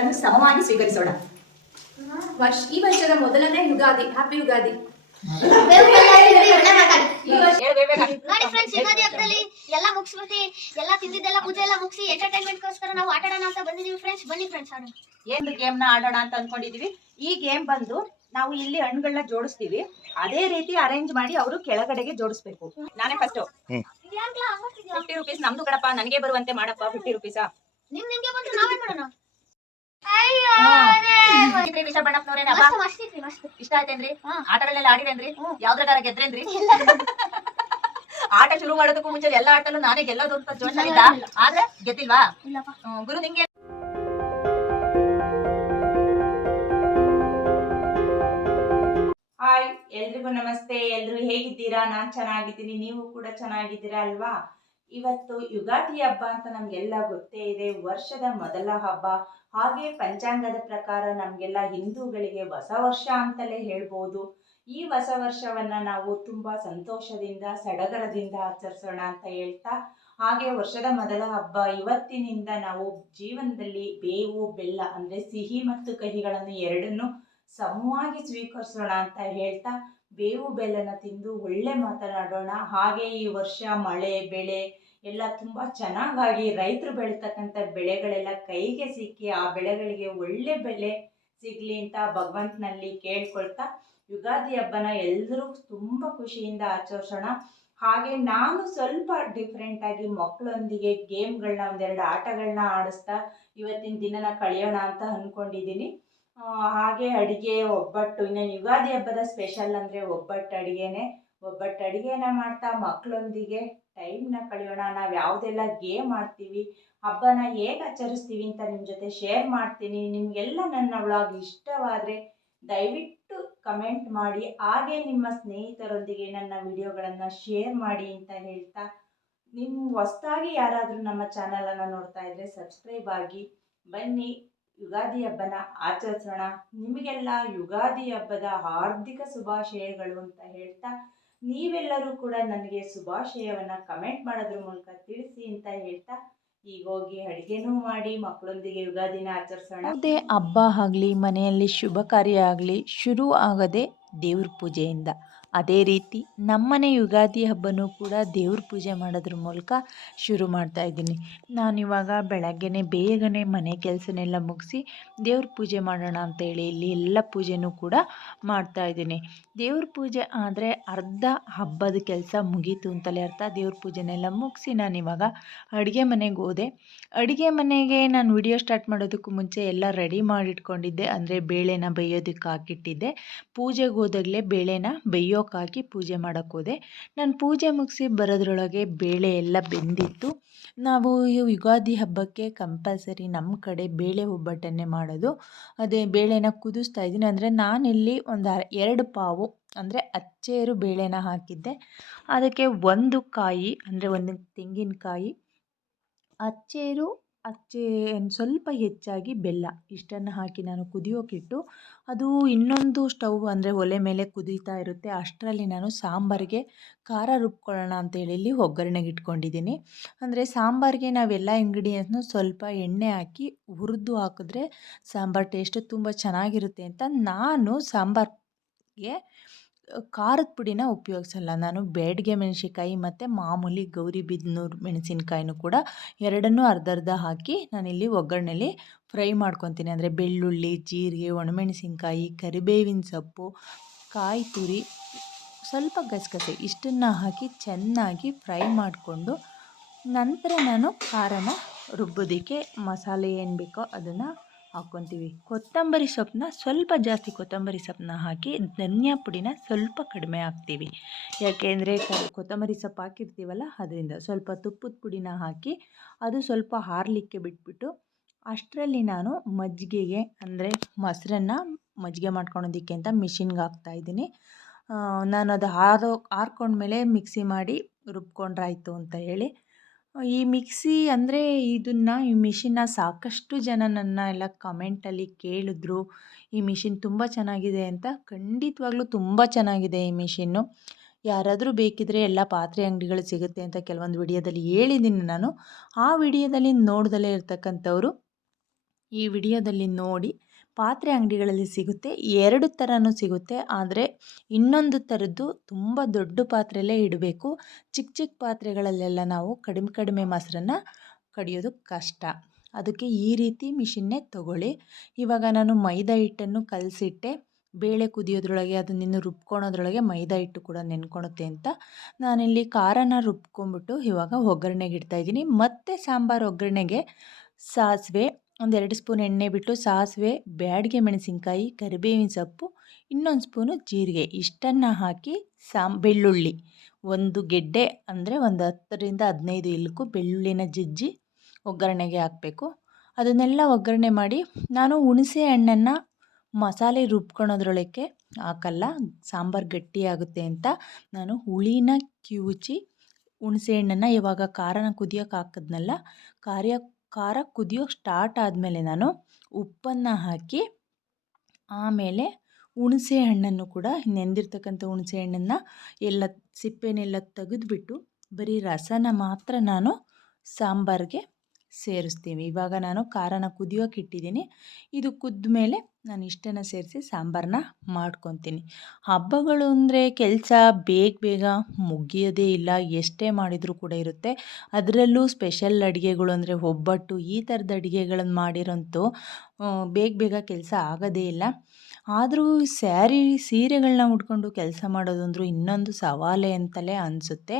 ಎಲ್ಲವನ್ನು ಸಮವಾಗಿ ಸ್ವೀಕರಿಸೋಣ. ವರ್ಷ ಈ ವರ್ಷದ ಮೊದಲನೇ ಯುಗಾದಿ ಹ್ಯಾಪಿ ಯುಗಾದಿ. ನೋಡಿ ಫ್ರೆಂಡ್ಸ್ ಯುಗಾದಿ ಹಬ್ಬದಲ್ಲಿ ಎಲ್ಲ ಮುಗಿಸ್ಬಿಟ್ಟು ಎಲ್ಲ ತಿಂದಿದ್ದೆಲ್ಲ ಪೂಜೆ ಎಲ್ಲ ಮುಗಿಸಿ ಎಂಟರ್ಟೈನ್ಮೆಂಟ್ಗೋಸ್ಕರ ನಾವು ಆಟ ಆಡೋಣ ಅಂತ ಬಂದಿದೀವಿ ಫ್ರೆಂಡ್ಸ್ ಬನ್ನಿ ಫ್ರೆಂಡ್ಸ್ ಆಡೋಣ. ಏನು ಗೇಮ್ನ ಆಡೋಣ ಅಂತ ಅನ್ಕೊಂಡಿದೀವಿ. ಈ ಗೇಮ್ ಬಂದು ನಾವು ಇಲ್ಲಿ ಹಣ್ಣುಗಳನ್ನ ಜೋಡಿಸ್ತೀವಿ. ಅದೇ ರೀತಿ ಅರೇಂಜ್ ಮಾಡಿ ಅವರು ಕೆಳಗಡೆಗೆ ಜೋಡಿಸ್ಬೇಕು. ನಾನೇ ಫಸ್ಟ್ ಫಿಫ್ಟಿ ರುಪೀಸ್ ನಮ್ದು ಕಡಪ್ಪ ನನಗೆ ಬರುವಂತೆ ಮಾಡಪ್ಪ ಫಿಫ್ಟಿ ರುಪೀಸ್ ನಿಮ್ ನಿಮ್ಗೆ ಬಂದ್ರೆ ನಾವೇನ್ ಮಾಡೋಣ ವಿಷ ಬಣ್ಣಪ್ಪನವ್ರೆ ಮಸ್ತ್. ಮಸ್ತ್ ಐತ್ರಿ ಮಸ್ತ್ ಇಷ್ಟ ಆಯ್ತೇನ್ರಿ? ಆಟಗಳನ್ನೆಲ್ಲ ಆಡಿದೇನ್ರಿ ಯಾವ್ದ್ರಗಾರ ಗೆದ್ರೇನ್ರಿ? ಆಟ ಶುರು ಮಾಡೋದಕ್ಕೂ ಮುಂಚೆ ಎಲ್ಲಾ ಆಟಲ್ಲೂ ನಾನೇ ಗೆಲ್ಲೋದು ಅಂತ ಜೋಶ್ ಆಗಿದ್ದ ಆದ್ರೆ ಗೆದ್ದಿಲ್ವಾ? ಇಲ್ಲಪ್ಪ. ಗುರು ನಿಂಗೆ? ಹಾಯ್ ಎಲ್ರಿಗೂ ನಮಸ್ತೆ. ಎಲ್ರು ಹೇಗಿದ್ದೀರಾ? ನಾನ್ ಚೆನ್ನಾಗಿದ್ದೀನಿ. ನೀವು ಕೂಡ ಚೆನ್ನಾಗಿದ್ದೀರಾ ಅಲ್ವಾ? ಇವತ್ತು ಯುಗಾದಿ ಹಬ್ಬ ಅಂತ ನಮ್ಗೆಲ್ಲ ಗೊತ್ತೇ ಇದೆ. ವರ್ಷದ ಮೊದಲ ಹಬ್ಬ. ಹಾಗೆ ಪಂಚಾಂಗದ ಪ್ರಕಾರ ನಮಗೆಲ್ಲ ಹಿಂದೂಗಳಿಗೆ ಹೊಸ ವರ್ಷ ಅಂತಲೇ ಹೇಳ್ಬೋದು. ಈ ಹೊಸ ವರ್ಷವನ್ನು ನಾವು ತುಂಬ ಸಂತೋಷದಿಂದ, ಸಡಗರದಿಂದ ಆಚರಿಸೋಣ ಅಂತ ಹೇಳ್ತಾ, ಹಾಗೆ ವರ್ಷದ ಮೊದಲ ಹಬ್ಬ ಇವತ್ತಿನಿಂದ ನಾವು ಜೀವನದಲ್ಲಿ ಬೇವು, ಬೆಲ್ಲ ಅಂದರೆ ಸಿಹಿ ಮತ್ತು ಕಹಿಗಳನ್ನು ಎರಡನ್ನೂ ಸಮವಾಗಿ ಸ್ವೀಕರಿಸೋಣ ಅಂತ ಹೇಳ್ತಾ, ಬೇವು, ಬೆಲ್ಲನ ತಿಂದು ಒಳ್ಳೆ ಮಾತನಾಡೋಣ. ಹಾಗೆ ಈ ವರ್ಷ ಮಳೆ, ಬೆಳೆ ಎಲ್ಲ ತುಂಬ ಚೆನ್ನಾಗಾಗಿ ರೈತರು ಬೆಳೀತಕ್ಕಂಥ ಬೆಳೆಗಳೆಲ್ಲ ಕೈಗೆ ಸಿಕ್ಕಿ ಆ ಬೆಳೆಗಳಿಗೆ ಒಳ್ಳೆ ಬೆಲೆ ಸಿಗಲಿ ಅಂತ ಭಗವಂತನಲ್ಲಿ ಕೇಳ್ಕೊಳ್ತಾ ಯುಗಾದಿ ಹಬ್ಬನ ಎಲ್ಲರೂ ತುಂಬ ಖುಷಿಯಿಂದ ಆಚರಿಸೋಣ. ಹಾಗೆ ನಾನು ಸ್ವಲ್ಪ ಡಿಫ್ರೆಂಟಾಗಿ ಮಕ್ಕಳೊಂದಿಗೆ ಗೇಮ್ಗಳನ್ನ ಒಂದೆರಡು ಆಟಗಳನ್ನ ಆಡಿಸ್ತಾ ಇವತ್ತಿನ ದಿನನ ಕಳೆಯೋಣ ಅಂತ ಅಂದ್ಕೊಂಡಿದ್ದೀನಿ ಹಾಗೆ ಅಡಿಗೆ, ಒಬ್ಬಟ್ಟು, ಇನ್ನು ಯುಗಾದಿ ಹಬ್ಬದ ಸ್ಪೆಷಲ್ ಅಂದರೆ ಒಬ್ಬಟ್ಟು ಅಡಿಗೆನೆ. ಒಬ್ಬಟ್ಟು ಅಡುಗೆನ ಮಾಡ್ತಾ ಮಕ್ಕಳೊಂದಿಗೆ ಟೈಮ್ನ ಕಳೆಯೋಣ. ನಾವು ಯಾವುದೆಲ್ಲ ಗೇಮ್ ಆಡ್ತೀವಿ ಹಬ್ಬನ ಹೇಗೆ ಆಚರಿಸ್ತೀವಿ ಅಂತ ನಿಮ್ಮ ಜೊತೆ ಶೇರ್ ಮಾಡ್ತೀನಿ. ನಿಮಗೆಲ್ಲ ನನ್ನ ವ್ಲಾಗ್ ಇಷ್ಟವಾದರೆ ದಯವಿಟ್ಟು ಕಮೆಂಟ್ ಮಾಡಿ. ಹಾಗೆ ನಿಮ್ಮ ಸ್ನೇಹಿತರೊಂದಿಗೆ ನನ್ನ ವಿಡಿಯೋಗಳನ್ನು ಶೇರ್ ಮಾಡಿ ಅಂತ ಹೇಳ್ತಾ ನಿಮ್ಮ ಹೊಸ್ದಾಗಿ ಯಾರಾದರೂ ನಮ್ಮ ಚಾನಲನ್ನು ನೋಡ್ತಾ ಇದ್ದರೆ ಸಬ್ಸ್ಕ್ರೈಬ್ ಆಗಿ. ಬನ್ನಿ, ಯುಗಾದಿ ಹಬ್ಬನ ಆಚರಿಸೋಣ. ನಿಮಗೆಲ್ಲ ಯುಗಾದಿ ಹಬ್ಬದ ಹಾರ್ದಿಕ ಶುಭಾಶಯಗಳು ಅಂತ ಹೇಳ್ತಾ ನೀವೆಲ್ಲರೂ ಕೂಡ ನನಗೆ ಶುಭಾಶಯವನ್ನು ಕಮೆಂಟ್ ಮಾಡೋದ್ರ ಮೂಲಕ ತಿಳಿಸಿ ಅಂತ ಹೇಳ್ತಾ ಈಗ ಹೋಗಿ ಅಡುಗೆನೂ ಮಾಡಿ ಮಕ್ಕಳೊಂದಿಗೆ ಯುಗಾದಿನ ಆಚರಿಸೋಣ. ಯಾವುದೇ ಹಬ್ಬ ಆಗಲಿ, ಮನೆಯಲ್ಲಿ ಶುಭ ಕಾರ್ಯ ಆಗಲಿ, ಶುರು ಆಗದೆ ದೇವ್ರ ಪೂಜೆಯಿಂದ. ಅದೇ ರೀತಿ ನಮ್ಮನೆ ಯುಗಾದಿ ಹಬ್ಬನೂ ಕೂಡ ದೇವ್ರ ಪೂಜೆ ಮಾಡೋದ್ರ ಮೂಲಕ ಶುರು ಮಾಡ್ತಾ ಇದ್ದೀನಿ. ನಾನಿವಾಗ ಬೆಳಗ್ಗೆನೇ ಬೇಗನೆ ಮನೆ ಕೆಲಸನೆಲ್ಲ ಮುಗಿಸಿ ದೇವ್ರ ಪೂಜೆ ಮಾಡೋಣ ಅಂತೇಳಿ ಇಲ್ಲಿ ಎಲ್ಲ ಪೂಜೆನೂ ಕೂಡ ಮಾಡ್ತಾ ಇದ್ದೀನಿ. ದೇವ್ರ ಪೂಜೆ ಆದರೆ ಅರ್ಧ ಹಬ್ಬದ ಕೆಲಸ ಮುಗೀತು ಅಂತಲೇ ಅರ್ಥ. ದೇವ್ರ ಪೂಜೆನೆಲ್ಲ ಮುಗಿಸಿ ನಾನಿವಾಗ ಅಡುಗೆ ಮನೆಗೆ ಹೋದೆ. ಅಡುಗೆ ಮನೆಗೆ ನಾನು ವಿಡಿಯೋ ಸ್ಟಾರ್ಟ್ ಮಾಡೋದಕ್ಕೂ ಮುಂಚೆ ಎಲ್ಲ ರೆಡಿ ಮಾಡಿಟ್ಕೊಂಡಿದ್ದೆ. ಅಂದರೆ ಬೇಳೆನ ಬೇಯೋದಕ್ಕೆ ಹಾಕಿಟ್ಟಿದ್ದೆ. ಪೂಜೆಗೆ ಹೋದಾಗಲೇ ಬೇಳೆನ ಬೇಯೋಕೆ ಹಾಕಿ ಪೂಜೆ ಮಾಡೋಕ್ಕೆ ನಾನು ಪೂಜೆ ಮುಗಿಸಿ ಬರೋದ್ರೊಳಗೆ ಬೇಳೆ ಎಲ್ಲ ಬೆಂದಿತ್ತು. ನಾವು ಈ ಯುಗಾದಿ ಹಬ್ಬಕ್ಕೆ ಕಂಪಲ್ಸರಿ ನಮ್ಮ ಕಡೆ ಬೇಳೆ ಒಬ್ಬಟ್ಟನ್ನೇ ಮಾಡೋದು. ಅದೇ ಬೇಳೆನ ಕುದಿಸ್ತಾ ಇದ್ದೀನಿ. ಅಂದರೆ ನಾನಿಲ್ಲಿ ಒಂದು ಎರಡು ಪಾವು, ಅಂದರೆ ಅಚ್ಚೇರು ಬೇಳೆನ ಹಾಕಿದ್ದೆ. ಅದಕ್ಕೆ ಒಂದು ಕಾಯಿ, ಅಂದರೆ ಒಂದು ತೆಂಗಿನಕಾಯಿ ಅಚ್ಚೇರು, ಅಚ್ಚೆ ಸ್ವಲ್ಪ ಹೆಚ್ಚಾಗಿ ಬೆಲ್ಲ ಇಷ್ಟನ್ನು ಹಾಕಿ ನಾನು ಕುದಿಯೋಕ್ಕಿಟ್ಟು ಅದು ಇನ್ನೊಂದು ಸ್ಟವ್ ಅಂದರೆ ಒಲೆ ಮೇಲೆ ಕುದೀತಾ ಇರುತ್ತೆ. ಅಷ್ಟರಲ್ಲಿ ನಾನು ಸಾಂಬಾರಿಗೆ ಖಾರ ರುಬ್ಕೊಳ್ಳೋಣ ಅಂತೇಳಿ ಇಲ್ಲಿ ಒಗ್ಗರಣೆಗೆ ಇಟ್ಕೊಂಡಿದ್ದೀನಿ. ಅಂದರೆ ಸಾಂಬಾರಿಗೆ ನಾವೆಲ್ಲ ಇಂಗ್ರೀಡಿಯೆಂಟ್ಸ್ನು ಸ್ವಲ್ಪ ಎಣ್ಣೆ ಹಾಕಿ ಹುರಿದು ಹಾಕಿದ್ರೆ ಸಾಂಬಾರು ಟೇಸ್ಟು ತುಂಬ ಚೆನ್ನಾಗಿರುತ್ತೆ ಅಂತ ನಾನು ಸಾಂಬಾರಿಗೆ ಖಾರದ ಪುಡಿನ ಉಪಯೋಗಿಸಲ್ಲ. ನಾನು ಬೇಡಿಗೆ ಮೆಣಸಿನ್ಕಾಯಿ ಮತ್ತು ಮಾಮೂಲಿ ಗೌರಿಬಿದನೂರು ಮೆಣಸಿನ್ಕಾಯಿನೂ ಕೂಡ ಎರಡನ್ನೂ ಅರ್ಧ ಅರ್ಧ ಹಾಕಿ ನಾನಿಲ್ಲಿ ಒಗ್ಗರಣೆಲಿ ಫ್ರೈ ಮಾಡ್ಕೊತೀನಿ. ಅಂದರೆ ಬೆಳ್ಳುಳ್ಳಿ, ಜೀರಿಗೆ, ಒಣಮೆಣಸಿನ್ಕಾಯಿ, ಕರಿಬೇವಿನ ಸೊಪ್ಪು, ಕಾಯಿ ತುರಿ, ಸ್ವಲ್ಪ ಗಸಗಸೆ ಇಷ್ಟನ್ನು ಹಾಕಿ ಚೆನ್ನಾಗಿ ಫ್ರೈ ಮಾಡಿಕೊಂಡು ನಂತರ ನಾನು ಖಾರನ ರುಬ್ಬೋದಕ್ಕೆ ಮಸಾಲೆ ಏನು ಬೇಕೋ ಅದನ್ನು ಹಾಕ್ಕೊತೀವಿ ಕೊತ್ತಂಬರಿ ಸೊಪ್ಪನ್ನ ಸ್ವಲ್ಪ ಜಾಸ್ತಿ ಕೊತ್ತಂಬರಿ ಸೊಪ್ಪನ್ನ ಹಾಕಿ ಧನಿಯಾ ಪುಡಿನ ಸ್ವಲ್ಪ ಕಡಿಮೆ ಹಾಕ್ತೀವಿ. ಯಾಕೆಂದರೆ ಕೊತ್ತಂಬರಿ ಸೊಪ್ಪು ಹಾಕಿರ್ತೀವಲ್ಲ, ಅದರಿಂದ ಸ್ವಲ್ಪ ತುಪ್ಪದ ಪುಡಿನ ಹಾಕಿ ಅದು ಸ್ವಲ್ಪ ಹಾರಲಿಕ್ಕೆ ಬಿಟ್ಬಿಟ್ಟು ಅಷ್ಟರಲ್ಲಿ ನಾನು ಮಜ್ಜಿಗೆಗೆ ಅಂದರೆ ಮೊಸರನ್ನ ಮಜ್ಜಿಗೆ ಮಾಡ್ಕೊಳೋದಕ್ಕೆ ಅಂತ ಮಿಷಿನ್ಗೆ ಹಾಕ್ತಾಯಿದ್ದೀನಿ ನಾನು ಅದು ಹಾರೋ, ಹಾರ್ಕೊಂಡ್ಮೇಲೆ ಮಿಕ್ಸಿ ಮಾಡಿ ರುಬ್ಕೊಂಡ್ರಾಯ್ತು ಅಂತ ಹೇಳಿ ಈ ಮಿಕ್ಸಿ ಅಂದರೆ ಇದನ್ನು ಈ ಮಿಷಿನ್ನ ಸಾಕಷ್ಟು ಜನ ನನ್ನ ಎಲ್ಲ ಕಮೆಂಟಲ್ಲಿ ಕೇಳಿದ್ರು. ಈ ಮಿಷಿನ್ ತುಂಬ ಚೆನ್ನಾಗಿದೆ ಅಂತ ಖಂಡಿತವಾಗ್ಲೂ ತುಂಬ ಚೆನ್ನಾಗಿದೆ ಈ ಮಿಷಿನ್ನು ಯಾರಾದರೂ ಬೇಕಿದ್ದರೆ ಎಲ್ಲ ಪಾತ್ರೆ ಅಂಗಡಿಗಳು ಸಿಗುತ್ತೆ ಅಂತ ಕೆಲವೊಂದು ವಿಡಿಯೋದಲ್ಲಿ ಹೇಳಿದ್ದೀನಿ ನಾನು. ಆ ವಿಡಿಯೋದಲ್ಲಿ ನೋಡ್ದಲೇ ಇರ್ತಕ್ಕಂಥವ್ರು ಈ ವಿಡಿಯೋದಲ್ಲಿ ನೋಡಿ ಪಾತ್ರೆ ಅಂಗಡಿಗಳಲ್ಲಿ ಸಿಗುತ್ತೆ, ಎರಡು ಥರನೂ ಸಿಗುತ್ತೆ. ಆದರೆ ಇನ್ನೊಂದು ಥರದ್ದು ತುಂಬ ದೊಡ್ಡ ಪಾತ್ರೆಯಲ್ಲೇ ಇಡಬೇಕು. ಚಿಕ್ಕ ಚಿಕ್ಕ ಪಾತ್ರೆಗಳಲ್ಲೆಲ್ಲ ನಾವು ಕಡಿಮೆ ಕಡಿಮೆ ಮೊಸರನ್ನ ಕಡಿಯೋದು ಕಷ್ಟ. ಅದಕ್ಕೆ ಈ ರೀತಿ ಮಿಷಿನ್ನೇ ತಗೊಳ್ಳಿ. ಇವಾಗ ನಾನು ಮೈದಾ ಹಿಟ್ಟನ್ನು ಕಲಸಿಟ್ಟೆ. ಬೇಳೆ ಕುದಿಯೋದ್ರೊಳಗೆ ಅದನ್ನಿನ್ನು ರುಬ್ಕೊಳೋದ್ರೊಳಗೆ ಮೈದಾ ಹಿಟ್ಟು ಕೂಡ ನೆನ್ಕೊಳುತ್ತೆ ಅಂತ. ನಾನಿಲ್ಲಿ ಖಾರನ ರುಬ್ಕೊಂಬಿಟ್ಟು ಇವಾಗ ಒಗ್ಗರಣೆಗೆ ಇಡ್ತಾಯಿದ್ದೀನಿ ಮತ್ತು ಸಾಂಬಾರು ಒಗ್ಗರಣೆಗೆ ಸಾಸಿವೆ ಒಂದೆರಡು ಸ್ಪೂನ್ ಎಣ್ಣೆ ಬಿಟ್ಟು ಸಾಸಿವೆ, ಬ್ಯಾಡಿಗೆ ಮೆಣಸಿನ್ಕಾಯಿ, ಕರಿಬೇವಿನ ಸೊಪ್ಪು, ಇನ್ನೊಂದು ಸ್ಪೂನು ಜೀರಿಗೆ. ಇಷ್ಟನ್ನು ಹಾಕಿ ಸಾಂ ಬೆಳ್ಳುಳ್ಳಿ. ಒಂದು ಗೆಡ್ಡೆ ಅಂದರೆ ಒಂದು ಹತ್ತರಿಂದ ಹದಿನೈದು ಇಲ್ಕು ಬೆಳ್ಳುಳ್ಳಿನ ಜಜ್ಜಿ ಒಗ್ಗರಣೆಗೆ ಹಾಕಬೇಕು. ಅದನ್ನೆಲ್ಲ ಒಗ್ಗರಣೆ ಮಾಡಿ ನಾನು ಹುಣಸೆ ಹಣ್ಣನ್ನು ಮಸಾಲೆ ರುಬ್ಕೊಳೋದ್ರೊಳಕ್ಕೆ ಹಾಕಲ್ಲ, ಸಾಂಬಾರು ಗಟ್ಟಿಯಾಗುತ್ತೆ ಅಂತ ನಾನು ಹುಳಿನ ಕಿವುಚಿ ಹುಣಸೆ ಹಣ್ಣನ್ನು ಇವಾಗ ಖಾರನ ಕುದಿಯೋಕೆ ಹಾಕಿದ್ನಲ್ಲ ಕಾರ್ಯ ಖಾರ ಕುದಿಯೋಕೆ ಸ್ಟಾರ್ಟ್ ಆದಮೇಲೆ ನಾನು ಉಪ್ಪನ್ನು ಹಾಕಿ ಆಮೇಲೆ ಹುಣಸೆ ಹಣ್ಣನ್ನು ಕೂಡ ನೆಂದಿರ್ತಕ್ಕಂಥ ಹುಣಸೆ ಹಣ್ಣನ್ನು ಎಲ್ಲ ಸಿಪ್ಪೆನೆಲ್ಲ ತೆಗೆದುಬಿಟ್ಟು ಬರೀ ರಸನ ಮಾತ್ರ ನಾನು ಸಾಂಬಾರಿಗೆ ಸೇರಿಸ್ತೀನಿ ಇವಾಗ ನಾನು ಖಾರನ ಕುದಿಯೋಕೆ ಇಟ್ಟಿದ್ದೀನಿ. ಇದು ಕುದ್ದ ಮೇಲೆ ನಾನು ಇಷ್ಟನ್ನ ಸೇರಿಸಿ ಸಾಂಬಾರನ್ನ ಮಾಡ್ಕೊತೀನಿ. ಹಬ್ಬಗಳು ಅಂದರೆ ಕೆಲಸ ಬೇಗ ಬೇಗ ಮುಗಿಯೋದೇ ಇಲ್ಲ, ಎಷ್ಟೇ ಮಾಡಿದರೂ ಕೂಡ ಇರುತ್ತೆ. ಅದರಲ್ಲೂ ಸ್ಪೆಷಲ್ ಅಡುಗೆಗಳು ಅಂದರೆ ಒಬ್ಬಟ್ಟು, ಈ ಥರದ ಅಡುಗೆಗಳನ್ನು ಮಾಡಿರೋಂಥ ಬೇಗ ಬೇಗ ಕೆಲಸ ಆಗೋದೇ ಇಲ್ಲ. ಆದರೂ ಸ್ಯಾರಿ ಸೀರೆಗಳನ್ನ ಉಟ್ಕೊಂಡು ಕೆಲಸ ಮಾಡೋದಂದ್ರೂ ಇನ್ನೊಂದು ಸವಾಲೇ ಅಂತಲೇ ಅನಿಸುತ್ತೆ.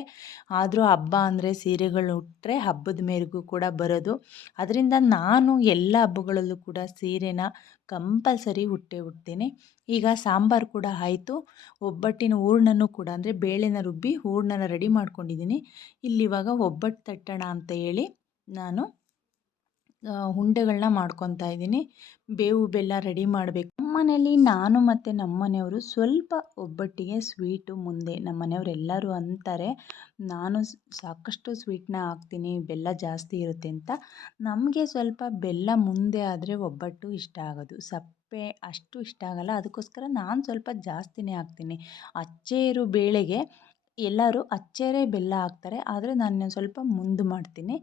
ಆದರೂ ಹಬ್ಬ ಅಂದರೆ ಸೀರೆಗಳು ಉಟ್ಟರೆ ಹಬ್ಬದ ಮೇರೆಗೂ ಕೂಡ ಬರೋದು. ಅದರಿಂದ ನಾನು ಎಲ್ಲ ಹಬ್ಬಗಳಲ್ಲೂ ಕೂಡ ಸೀರೆನ ಕಂಪಲ್ಸರಿ ಹುಟ್ಟೆ ಉಡ್ತೀನಿ ಈಗ ಸಾಂಬಾರು ಕೂಡ ಆಯಿತು. ಒಬ್ಬಟ್ಟಿನ ಹೂರ್ಣನು ಕೂಡ ಅಂದರೆ ಬೇಳೆನ ರುಬ್ಬಿ ಹೂರ್ಣನ ರೆಡಿ ಮಾಡ್ಕೊಂಡಿದ್ದೀನಿ. ಇಲ್ಲಿವಾಗ ಒಬ್ಬಟ್ಟು ತಟ್ಟೋಣ ಅಂತ ಹೇಳಿ ನಾನು ಉಂಡೆಗಳನ್ನ ಮಾಡ್ಕೊತಾ ಇದ್ದೀನಿ. ಬೇವು, ಬೆಲ್ಲ ರೆಡಿ ಮಾಡಬೇಕು. ನಮ್ಮ ಮನೇಲಿ ನಾನು ಮತ್ತು ನಮ್ಮ ಮನೆಯವರು ಸ್ವಲ್ಪ ಒಬ್ಬಟ್ಟಿಗೆ ಸ್ವೀಟು ಮುಂದೆ ನಮ್ಮ ಮನೆಯವ್ರು ಎಲ್ಲರೂ ಅಂತಾರೆ, ನಾನು ಸಾಕಷ್ಟು ಸ್ವೀಟನ್ನ ಹಾಕ್ತೀನಿ, ಬೆಲ್ಲ ಜಾಸ್ತಿ ಇರುತ್ತೆ ಅಂತ. ನಮಗೆ ಸ್ವಲ್ಪ ಬೆಲ್ಲ ಮುಂದೆ ಆದರೆ ಒಬ್ಬಟ್ಟು ಇಷ್ಟ ಆಗೋದು. ಸಪ್ಪೆ ಅಷ್ಟು ಇಷ್ಟ ಆಗಲ್ಲ. ಅದಕ್ಕೋಸ್ಕರ ನಾನು ಸ್ವಲ್ಪ ಜಾಸ್ತಿನೇ ಹಾಕ್ತೀನಿ. ಅಚ್ಚೆ ಇರು ಬೇಳೆಗೆ ಎಲ್ಲರೂ ಅಚ್ಚೇರೆ ಬೆಲ್ಲ ಹಾಕ್ತಾರೆ. ಆದರೆ ನಾನು ಸ್ವಲ್ಪ ಮುಂದೆ ಮಾಡ್ತೀನಿ.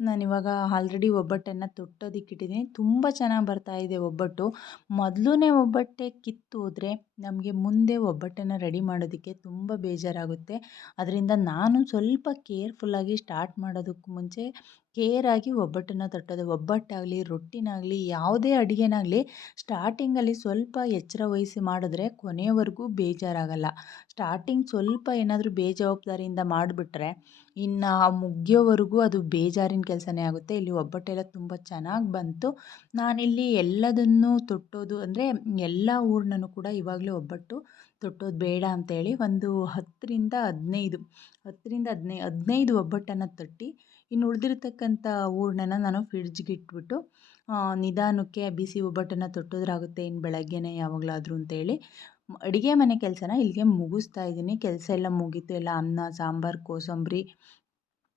ನಾನಿವಾಗ ಆಲ್ರೆಡಿ ಒಬ್ಬಟ್ಟನ್ನು ತೊಟ್ಟೋದಕ್ಕೆ ಇಟ್ಟಿದ್ದೀನಿ ತುಂಬ ಚೆನ್ನಾಗಿ ಬರ್ತಾಯಿದೆ ಒಬ್ಬಟ್ಟು. ಮೊದಲನೇ ಒಬ್ಬಟ್ಟೇ ಕಿತ್ತು ಹೋದರೆ ನಮಗೆ ಮುಂದೆ ಒಬ್ಬಟ್ಟನ್ನು ರೆಡಿ ಮಾಡೋದಕ್ಕೆ ತುಂಬ ಬೇಜಾರಾಗುತ್ತೆ. ಅದರಿಂದ ನಾನು ಸ್ವಲ್ಪ ಕೇರ್ಫುಲ್ಲಾಗಿ ಸ್ಟಾರ್ಟ್ ಮಾಡೋದಕ್ಕೂ ಮುಂಚೆ ಕೇರಾಗಿ ಒಬ್ಬಟ್ಟನ್ನು ತಟ್ಟೋದು, ಒಬ್ಬಟ್ಟಾಗಲಿ, ರೊಟ್ಟಿನಾಗಲಿ, ಯಾವುದೇ ಅಡುಗೆನಾಗಲಿ ಸ್ಟಾರ್ಟಿಂಗಲ್ಲಿ ಸ್ವಲ್ಪ ಎಚ್ಚರ ವಹಿಸಿ ಮಾಡಿದ್ರೆ ಕೊನೆಯವರೆಗೂ ಬೇಜಾರಾಗಲ್ಲ. ಸ್ಟಾರ್ಟಿಂಗ್ ಸ್ವಲ್ಪ ಏನಾದರೂ ಬೇಜವಾಬ್ದಾರಿಯಿಂದ ಮಾಡಿಬಿಟ್ರೆ ಇನ್ನು ಮುಗಿಯೋವರೆಗೂ ಅದು ಬೇಜಾರಿನ ಕೆಲಸನೇ ಆಗುತ್ತೆ. ಇಲ್ಲಿ ಒಬ್ಬಟ್ಟೆಲ್ಲ ತುಂಬ ಚೆನ್ನಾಗಿ ಬಂತು. ನಾನಿಲ್ಲಿ ಎಲ್ಲದನ್ನು ತೊಟ್ಟೋದು ಅಂದರೆ ಎಲ್ಲ ಹೂರ್ಣನೂ ಕೂಡ ಇವಾಗಲೇ ಒಬ್ಬಟ್ಟು ತೊಟ್ಟೋದು ಬೇಡ ಅಂತೇಳಿ ಒಂದು ಹತ್ತರಿಂದ ಹದಿನೈದು, ಹತ್ತರಿಂದ ಹದಿನೈ, ಹದಿನೈದು ಒಬ್ಬಟ್ಟನ್ನು ತಟ್ಟಿ ಇನ್ನು ಉಳಿದಿರ್ತಕ್ಕಂಥ ಹೂರ್ಣನ ನಾನು ಫ್ರಿಡ್ಜ್ಗೆ ಇಟ್ಬಿಟ್ಟು ನಿಧಾನಕ್ಕೆ ಬಿಸಿ ಒಬ್ಬಟ್ಟನ್ನು ತೊಟ್ಟೋದ್ರಾಗುತ್ತೆ ಇನ್ನು ಬೆಳಗ್ಗೆನೇ ಯಾವಾಗಲಾದರೂ ಅಂತೇಳಿ. ಅಡುಗೆ ಮನೆ ಕೆಲಸನ ಇಲ್ಲಿಗೆ ಮುಗಿಸ್ತಾ ಇದ್ದೀನಿ. ಕೆಲಸ ಎಲ್ಲ ಮುಗೀತು. ಎಲ್ಲ ಅನ್ನ, ಸಾಂಬಾರು, ಕೋಸಂಬರಿ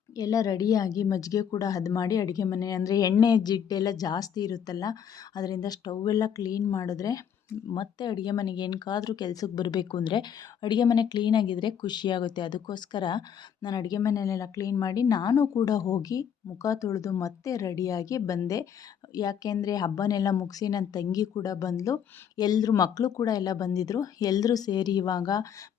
ಎಲ್ಲ ರೆಡಿಯಾಗಿ ಮಜ್ಜಿಗೆ ಕೂಡ ಹದ ಮಾಡಿ ಅಡುಗೆ ಮನೆ, ಅಂದರೆ ಎಣ್ಣೆ ಜಿಡ್ಡೆಲ್ಲ ಜಾಸ್ತಿ ಇರುತ್ತಲ್ಲ, ಅದರಿಂದ ಸ್ಟವ್ ಕ್ಲೀನ್ ಮಾಡಿದ್ರೆ ಮತ್ತೆ ಅಡುಗೆ ಮನೆಗೆ ಏನಕ್ಕಾದ್ರೂ ಕೆಲ್ಸಕ್ಕೆ ಬರಬೇಕು ಅಂದರೆ ಅಡುಗೆ ಮನೆ ಕ್ಲೀನಾಗಿದ್ದರೆ ಖುಷಿಯಾಗುತ್ತೆ ಅದಕ್ಕೋಸ್ಕರ ನಾನು ಅಡುಗೆ ಮನೆಯಲ್ಲೆಲ್ಲ ಕ್ಲೀನ್ ಮಾಡಿ ನಾನು ಕೂಡ ಹೋಗಿ ಮುಖ ತೊಳೆದು ಮತ್ತೆ ರೆಡಿಯಾಗಿ ಬಂದೆ. ಯಾಕೆಂದರೆ ಹಬ್ಬನೆಲ್ಲ ಮುಗಿಸಿ ನನ್ನ ತಂಗಿ ಕೂಡ ಬಂದಳು ಎಲ್ಲರೂ ಮಕ್ಕಳು ಕೂಡ ಎಲ್ಲ ಬಂದಿದ್ದರು ಎಲ್ಲರೂ ಸೇರಿ ಇವಾಗ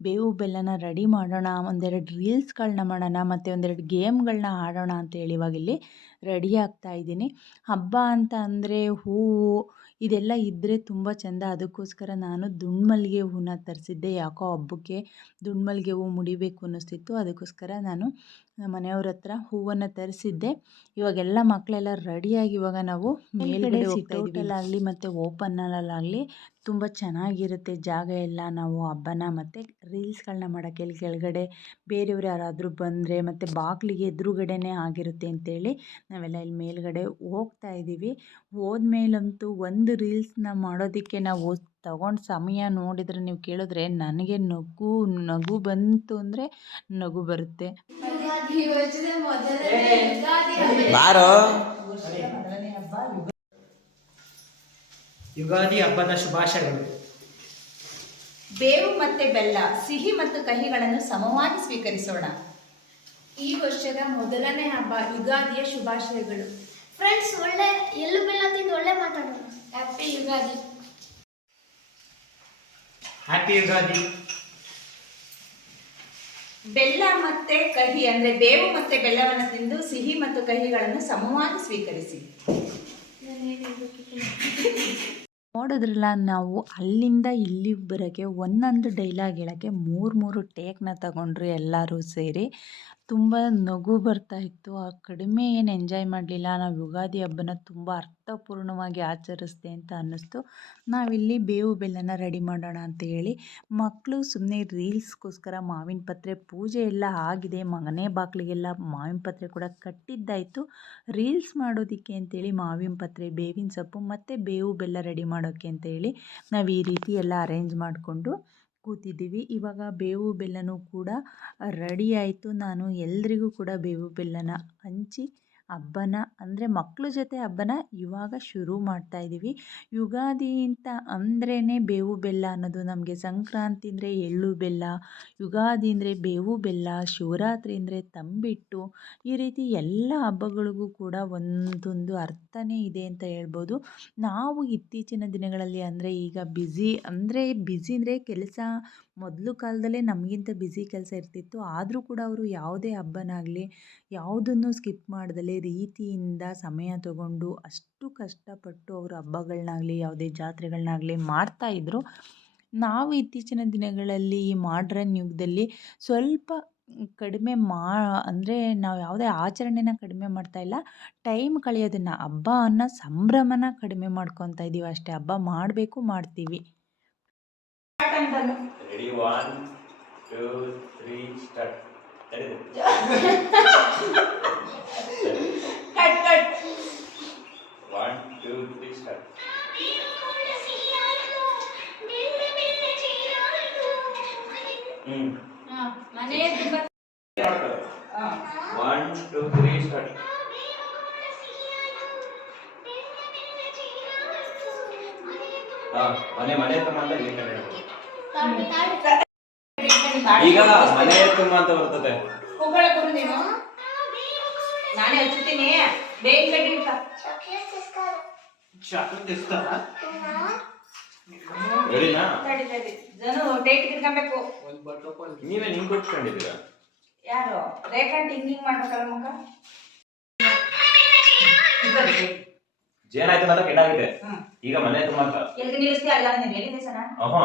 ಬೇವು ಬೆಲ್ಲನ ರೆಡಿ ಮಾಡೋಣ, ಒಂದೆರಡು ರೀಲ್ಸ್ಗಳನ್ನ ಮಾಡೋಣ, ಮತ್ತು ಒಂದೆರಡು ಗೇಮ್ಗಳನ್ನ ಆಡೋಣ ಅಂತೇಳಿ ಇವಾಗ ಇಲ್ಲಿ ರೆಡಿ ಆಗ್ತಾ ಇದ್ದೀನಿ. ಹಬ್ಬ ಅಂತ ಅಂದರೆ ಹೂವು ಇದೆಲ್ಲ ಇದ್ದರೆ ತುಂಬ ಚೆಂದ. ಅದಕ್ಕೋಸ್ಕರ ನಾನು ದುಂಡುಮಲ್ಗೆ ಹೂವನ್ನ ತರಿಸಿದ್ದೆ. ಯಾಕೋ ಹಬ್ಬಕ್ಕೆ ದುಂಡುಮಲ್ಗೆ ಹೂವು ಮುಡಿಬೇಕು ಅನ್ನಿಸ್ತಿತ್ತು. ಅದಕ್ಕೋಸ್ಕರ ನಾನು ಮನೆಯವ್ರ ಹತ್ರ ಹೂವನ್ನು ತರಿಸಿದ್ದೆ. ಇವಾಗೆಲ್ಲ ಮಕ್ಕಳೆಲ್ಲ ರೆಡಿಯಾಗಿ ಇವಾಗ ನಾವು ಮೇಲ್ಗಡೆ ಸಿಟೌಟಲ್ಲಾಗಲಿ ಮತ್ತು ಓಪನಲ್ಲಾಗಲಿ ತುಂಬ ಚೆನ್ನಾಗಿರುತ್ತೆ ಜಾಗ ಎಲ್ಲ. ನಾವು ಹಬ್ಬನ ಮತ್ತು ರೀಲ್ಸ್ಗಳನ್ನ ಮಾಡೋಕ್ಕೆ ಇಲ್ಲಿ ಕೆಳಗಡೆ ಬೇರೆಯವ್ರು ಯಾರಾದರೂ ಬಂದರೆ ಮತ್ತು ಬಾಗಿಲಿಗೆ ಎದುರುಗಡೆನೇ ಆಗಿರುತ್ತೆ ಅಂತೇಳಿ ನಾವೆಲ್ಲ ಇಲ್ಲಿ ಮೇಲ್ಗಡೆ ಹೋಗ್ತಾ ಇದ್ದೀವಿ ಹೋದ್ಮೇಲಂತೂ ಒಂದು ರೀಲ್ಸ್ನ ಮಾಡೋದಕ್ಕೆ ನಾವು ತಗೊಂಡು ಸಮಯ ನೋಡಿದರೆ ನೀವು ಕೇಳಿದ್ರೆ ನನಗೆ ನಗು ನಗು ಬಂತು ಅಂದರೆ ನಗು ಬರುತ್ತೆ. ಬಾರೋ. ಯುಗಾದಿ ಹಬ್ಬದ ಶುಭಾಶಯಗಳು. ಬೇವು ಮತ್ತೆ ಬೆಲ್ಲ ಸಿಹಿ ಮತ್ತು ಕಹಿಗಳನ್ನು ಸಮವಾಗಿ ಸ್ವೀಕರಿಸೋಣ. ಈ ವರ್ಷದ ಮೊದಲನೇ ಹಬ್ಬ ಯುಗಾದಿಯ ಶುಭಾಶಯಗಳು. ಫ್ರೆಂಡ್ಸ್ ಒಳ್ಳೆ ಎಲ್ಲೂ ಬೆಲ್ಲ ತಿಂದು ಒಳ್ಳೆ ಮಾತಾಡೋಣ. ಹ್ಯಾಪಿ ಯುಗಾದಿ. ಹ್ಯಾಪಿ ಯುಗಾದಿ. ಬೆಲ್ಲ ಮತ್ತೆ ಕಹಿ ಅಂದ್ರೆ ಬೇವು ಮತ್ತೆ ಬೆಲ್ಲವನ್ನು ತಿಂದು ಸಿಹಿ ಮತ್ತು ಕಹಿಗಳನ್ನು ಸಮವಾಗಿ ಸ್ವೀಕರಿಸಿ. ನೋಡಿದ್ರಲ್ಲ, ನಾವು ಅಲ್ಲಿಂದ ಬರೋಕ್ಕೆ ಒಂದೊಂದು ಡೈಲಾಗ್ ಹೇಳೋಕ್ಕೆ ಮೂರು ಮೂರು ಟೇಕ್ನ ತಗೊಂಡ್ರು ಎಲ್ಲರೂ ಸೇರಿ. ತುಂಬ ನಗು ಬರ್ತಾ ಇತ್ತು. ಆ ಕಡಿಮೆ ಏನು ಎಂಜಾಯ್ ಮಾಡಲಿಲ್ಲ. ನಾವು ಯುಗಾದಿ ಹಬ್ಬನ ತುಂಬ ಅರ್ಥಪೂರ್ಣವಾಗಿ ಆಚರಿಸ್ದೆ ಅಂತ ಅನ್ನಿಸ್ತು. ನಾವಿಲ್ಲಿ ಬೇವು ಬೆಲ್ಲನ ರೆಡಿ ಮಾಡೋಣ ಅಂತ ಹೇಳಿ ಮಕ್ಕಳು ಸುಮ್ಮನೆ ರೀಲ್ಸ್ಗೋಸ್ಕರ ಮಾವಿನ ಪತ್ರೆ ಪೂಜೆ ಎಲ್ಲ ಆಗಿದೆ. ಮನೆ ಬಾಗಿಲಿಗೆಲ್ಲ ಮಾವಿನ ಪತ್ರೆ ಕೂಡ ಕಟ್ಟಿದ್ದಾಯಿತು. ರೀಲ್ಸ್ ಮಾಡೋದಕ್ಕೆ ಅಂತೇಳಿ ಮಾವಿನ ಪತ್ರೆ, ಬೇವಿನ ಸೊಪ್ಪು ಮತ್ತು ಬೇವು ಬೆಲ್ಲ ರೆಡಿ ಮಾಡೋಕ್ಕೆ ಅಂತೇಳಿ ನಾವು ಈ ರೀತಿ ಎಲ್ಲ ಅರೇಂಜ್ ಮಾಡಿಕೊಂಡು ಕೂತಿದ್ದೀವಿ. ಇವಾಗ ಬೇವು ಬೆಲ್ಲನೂ ಕೂಡ ರೆಡಿ ಆಯಿತು. ನಾನು ಎಲ್ರಿಗೂ ಕೂಡ ಬೇವು ಬೆಲ್ಲನ ಹಂಚಿ ಹಬ್ಬನ ಅಂದರೆ ಮಕ್ಳ ಜೊತೆ ಹಬ್ಬನ ಇವಾಗ ಶುರು ಮಾಡ್ತಾ ಇದ್ದೀವಿ ಯುಗಾದಿ ಅಂತ ಅಂದ್ರೇ ಬೇವು ಬೆಲ್ಲ ಅನ್ನೋದು ನಮಗೆ ಸಂಕ್ರಾಂತಿ ಅಂದರೆ ಎಳ್ಳು ಬೆಲ್ಲ, ಯುಗಾದಿ ಅಂದರೆ ಬೇವು ಬೆಲ್ಲ, ಶಿವರಾತ್ರಿ ಅಂದರೆ ತಂಬಿಟ್ಟು ಈ ರೀತಿ ಎಲ್ಲ ಹಬ್ಬಗಳಿಗೂ ಕೂಡ ಒಂದೊಂದು ಅರ್ಥನೇ ಇದೆ ಅಂತ ಹೇಳ್ಬೋದು. ನಾವು ಇತ್ತೀಚಿನ ದಿನಗಳಲ್ಲಿ ಅಂದರೆ ಈಗ ಬ್ಯುಸಿ ಅಂದರೆ ಬ್ಯುಸಿ ಅಂದರೆ ಕೆಲಸ ಮೊದಲು ಕಾಲದಲ್ಲೇ ನಮಗಿಂತ ಬ್ಯುಸಿ ಕೆಲಸ ಇರ್ತಿತ್ತು. ಆದರೂ ಕೂಡ ಅವರು ಯಾವುದೇ ಹಬ್ಬನಾಗಲಿ, ಯಾವುದನ್ನು ಸ್ಕಿಪ್ ಮಾಡದಲೆ ರೀತಿಯಿಂದ ಸಮಯ ತಗೊಂಡು ಅಷ್ಟು ಕಷ್ಟಪಟ್ಟು ಅವರು ಹಬ್ಬಗಳ್ನಾಗಲಿ, ಯಾವುದೇ ಜಾತ್ರೆಗಳನ್ನಾಗಲಿ ಮಾಡ್ತಾಯಿದ್ರು ನಾವು ಇತ್ತೀಚಿನ ದಿನಗಳಲ್ಲಿ ಈ ಮಾಡ್ರನ್ ಯುಗದಲ್ಲಿ ಸ್ವಲ್ಪ ಕಡಿಮೆ ಮಾ, ಅಂದರೆ ನಾವು ಯಾವುದೇ ಆಚರಣೆನ ಕಡಿಮೆ ಮಾಡ್ತಾ ಇಲ್ಲ. ಟೈಮ್ ಕಳೆಯೋದನ್ನು, ಹಬ್ಬ ಅನ್ನೋ ಸಂಭ್ರಮನ ಕಡಿಮೆ ಮಾಡ್ಕೊತಾ ಇದ್ದೀವಿ ಅಷ್ಟೇ. ಹಬ್ಬ ಮಾಡಬೇಕು, ಮಾಡ್ತೀವಿ. Ready one two three start cut cut one two three start hmm ಮನೆ ತುಂಬ ಒನ್ ಟೂ ತ್ರೀ ಸ್ಟಾರ್ಟ್ ಹಾ ಮನೆ ಮನೆ ತುಂಬ ಅಂತ ಇಲ್ಲಿ ಕನ್ನಡ ಹೇಳ್ಬೋದು. ಈಗ ಮನೆ ತುಂಬ ಅಂತ ಬರ್ತದೆ. ನೀನು ಹಚ್ಚುತ್ತೀನಿ. ಬೇಗ ತಡಿ ಜನು ಡೇಟ್ ಇಟ್ಕೊಬೇಕು ನೀವೇ ನಿಂಗೆ ಕೊಟ್ಕೊಂಡಿದ್ದೀರಾ? ಯಾರು? ರೇಖಾ ಹಿಂಗ್ ಹಿಂಗ್ ಮಾಡ್ಬೇಕಲ್ಲ ಮುಖ? ಜೇನಾಯ್ತು ಅಂತ ಕೆಟ್ಟಾಗಿದೆ. ಹ್ಮ್. ಈಗ ಮನೆ ತುಂಬ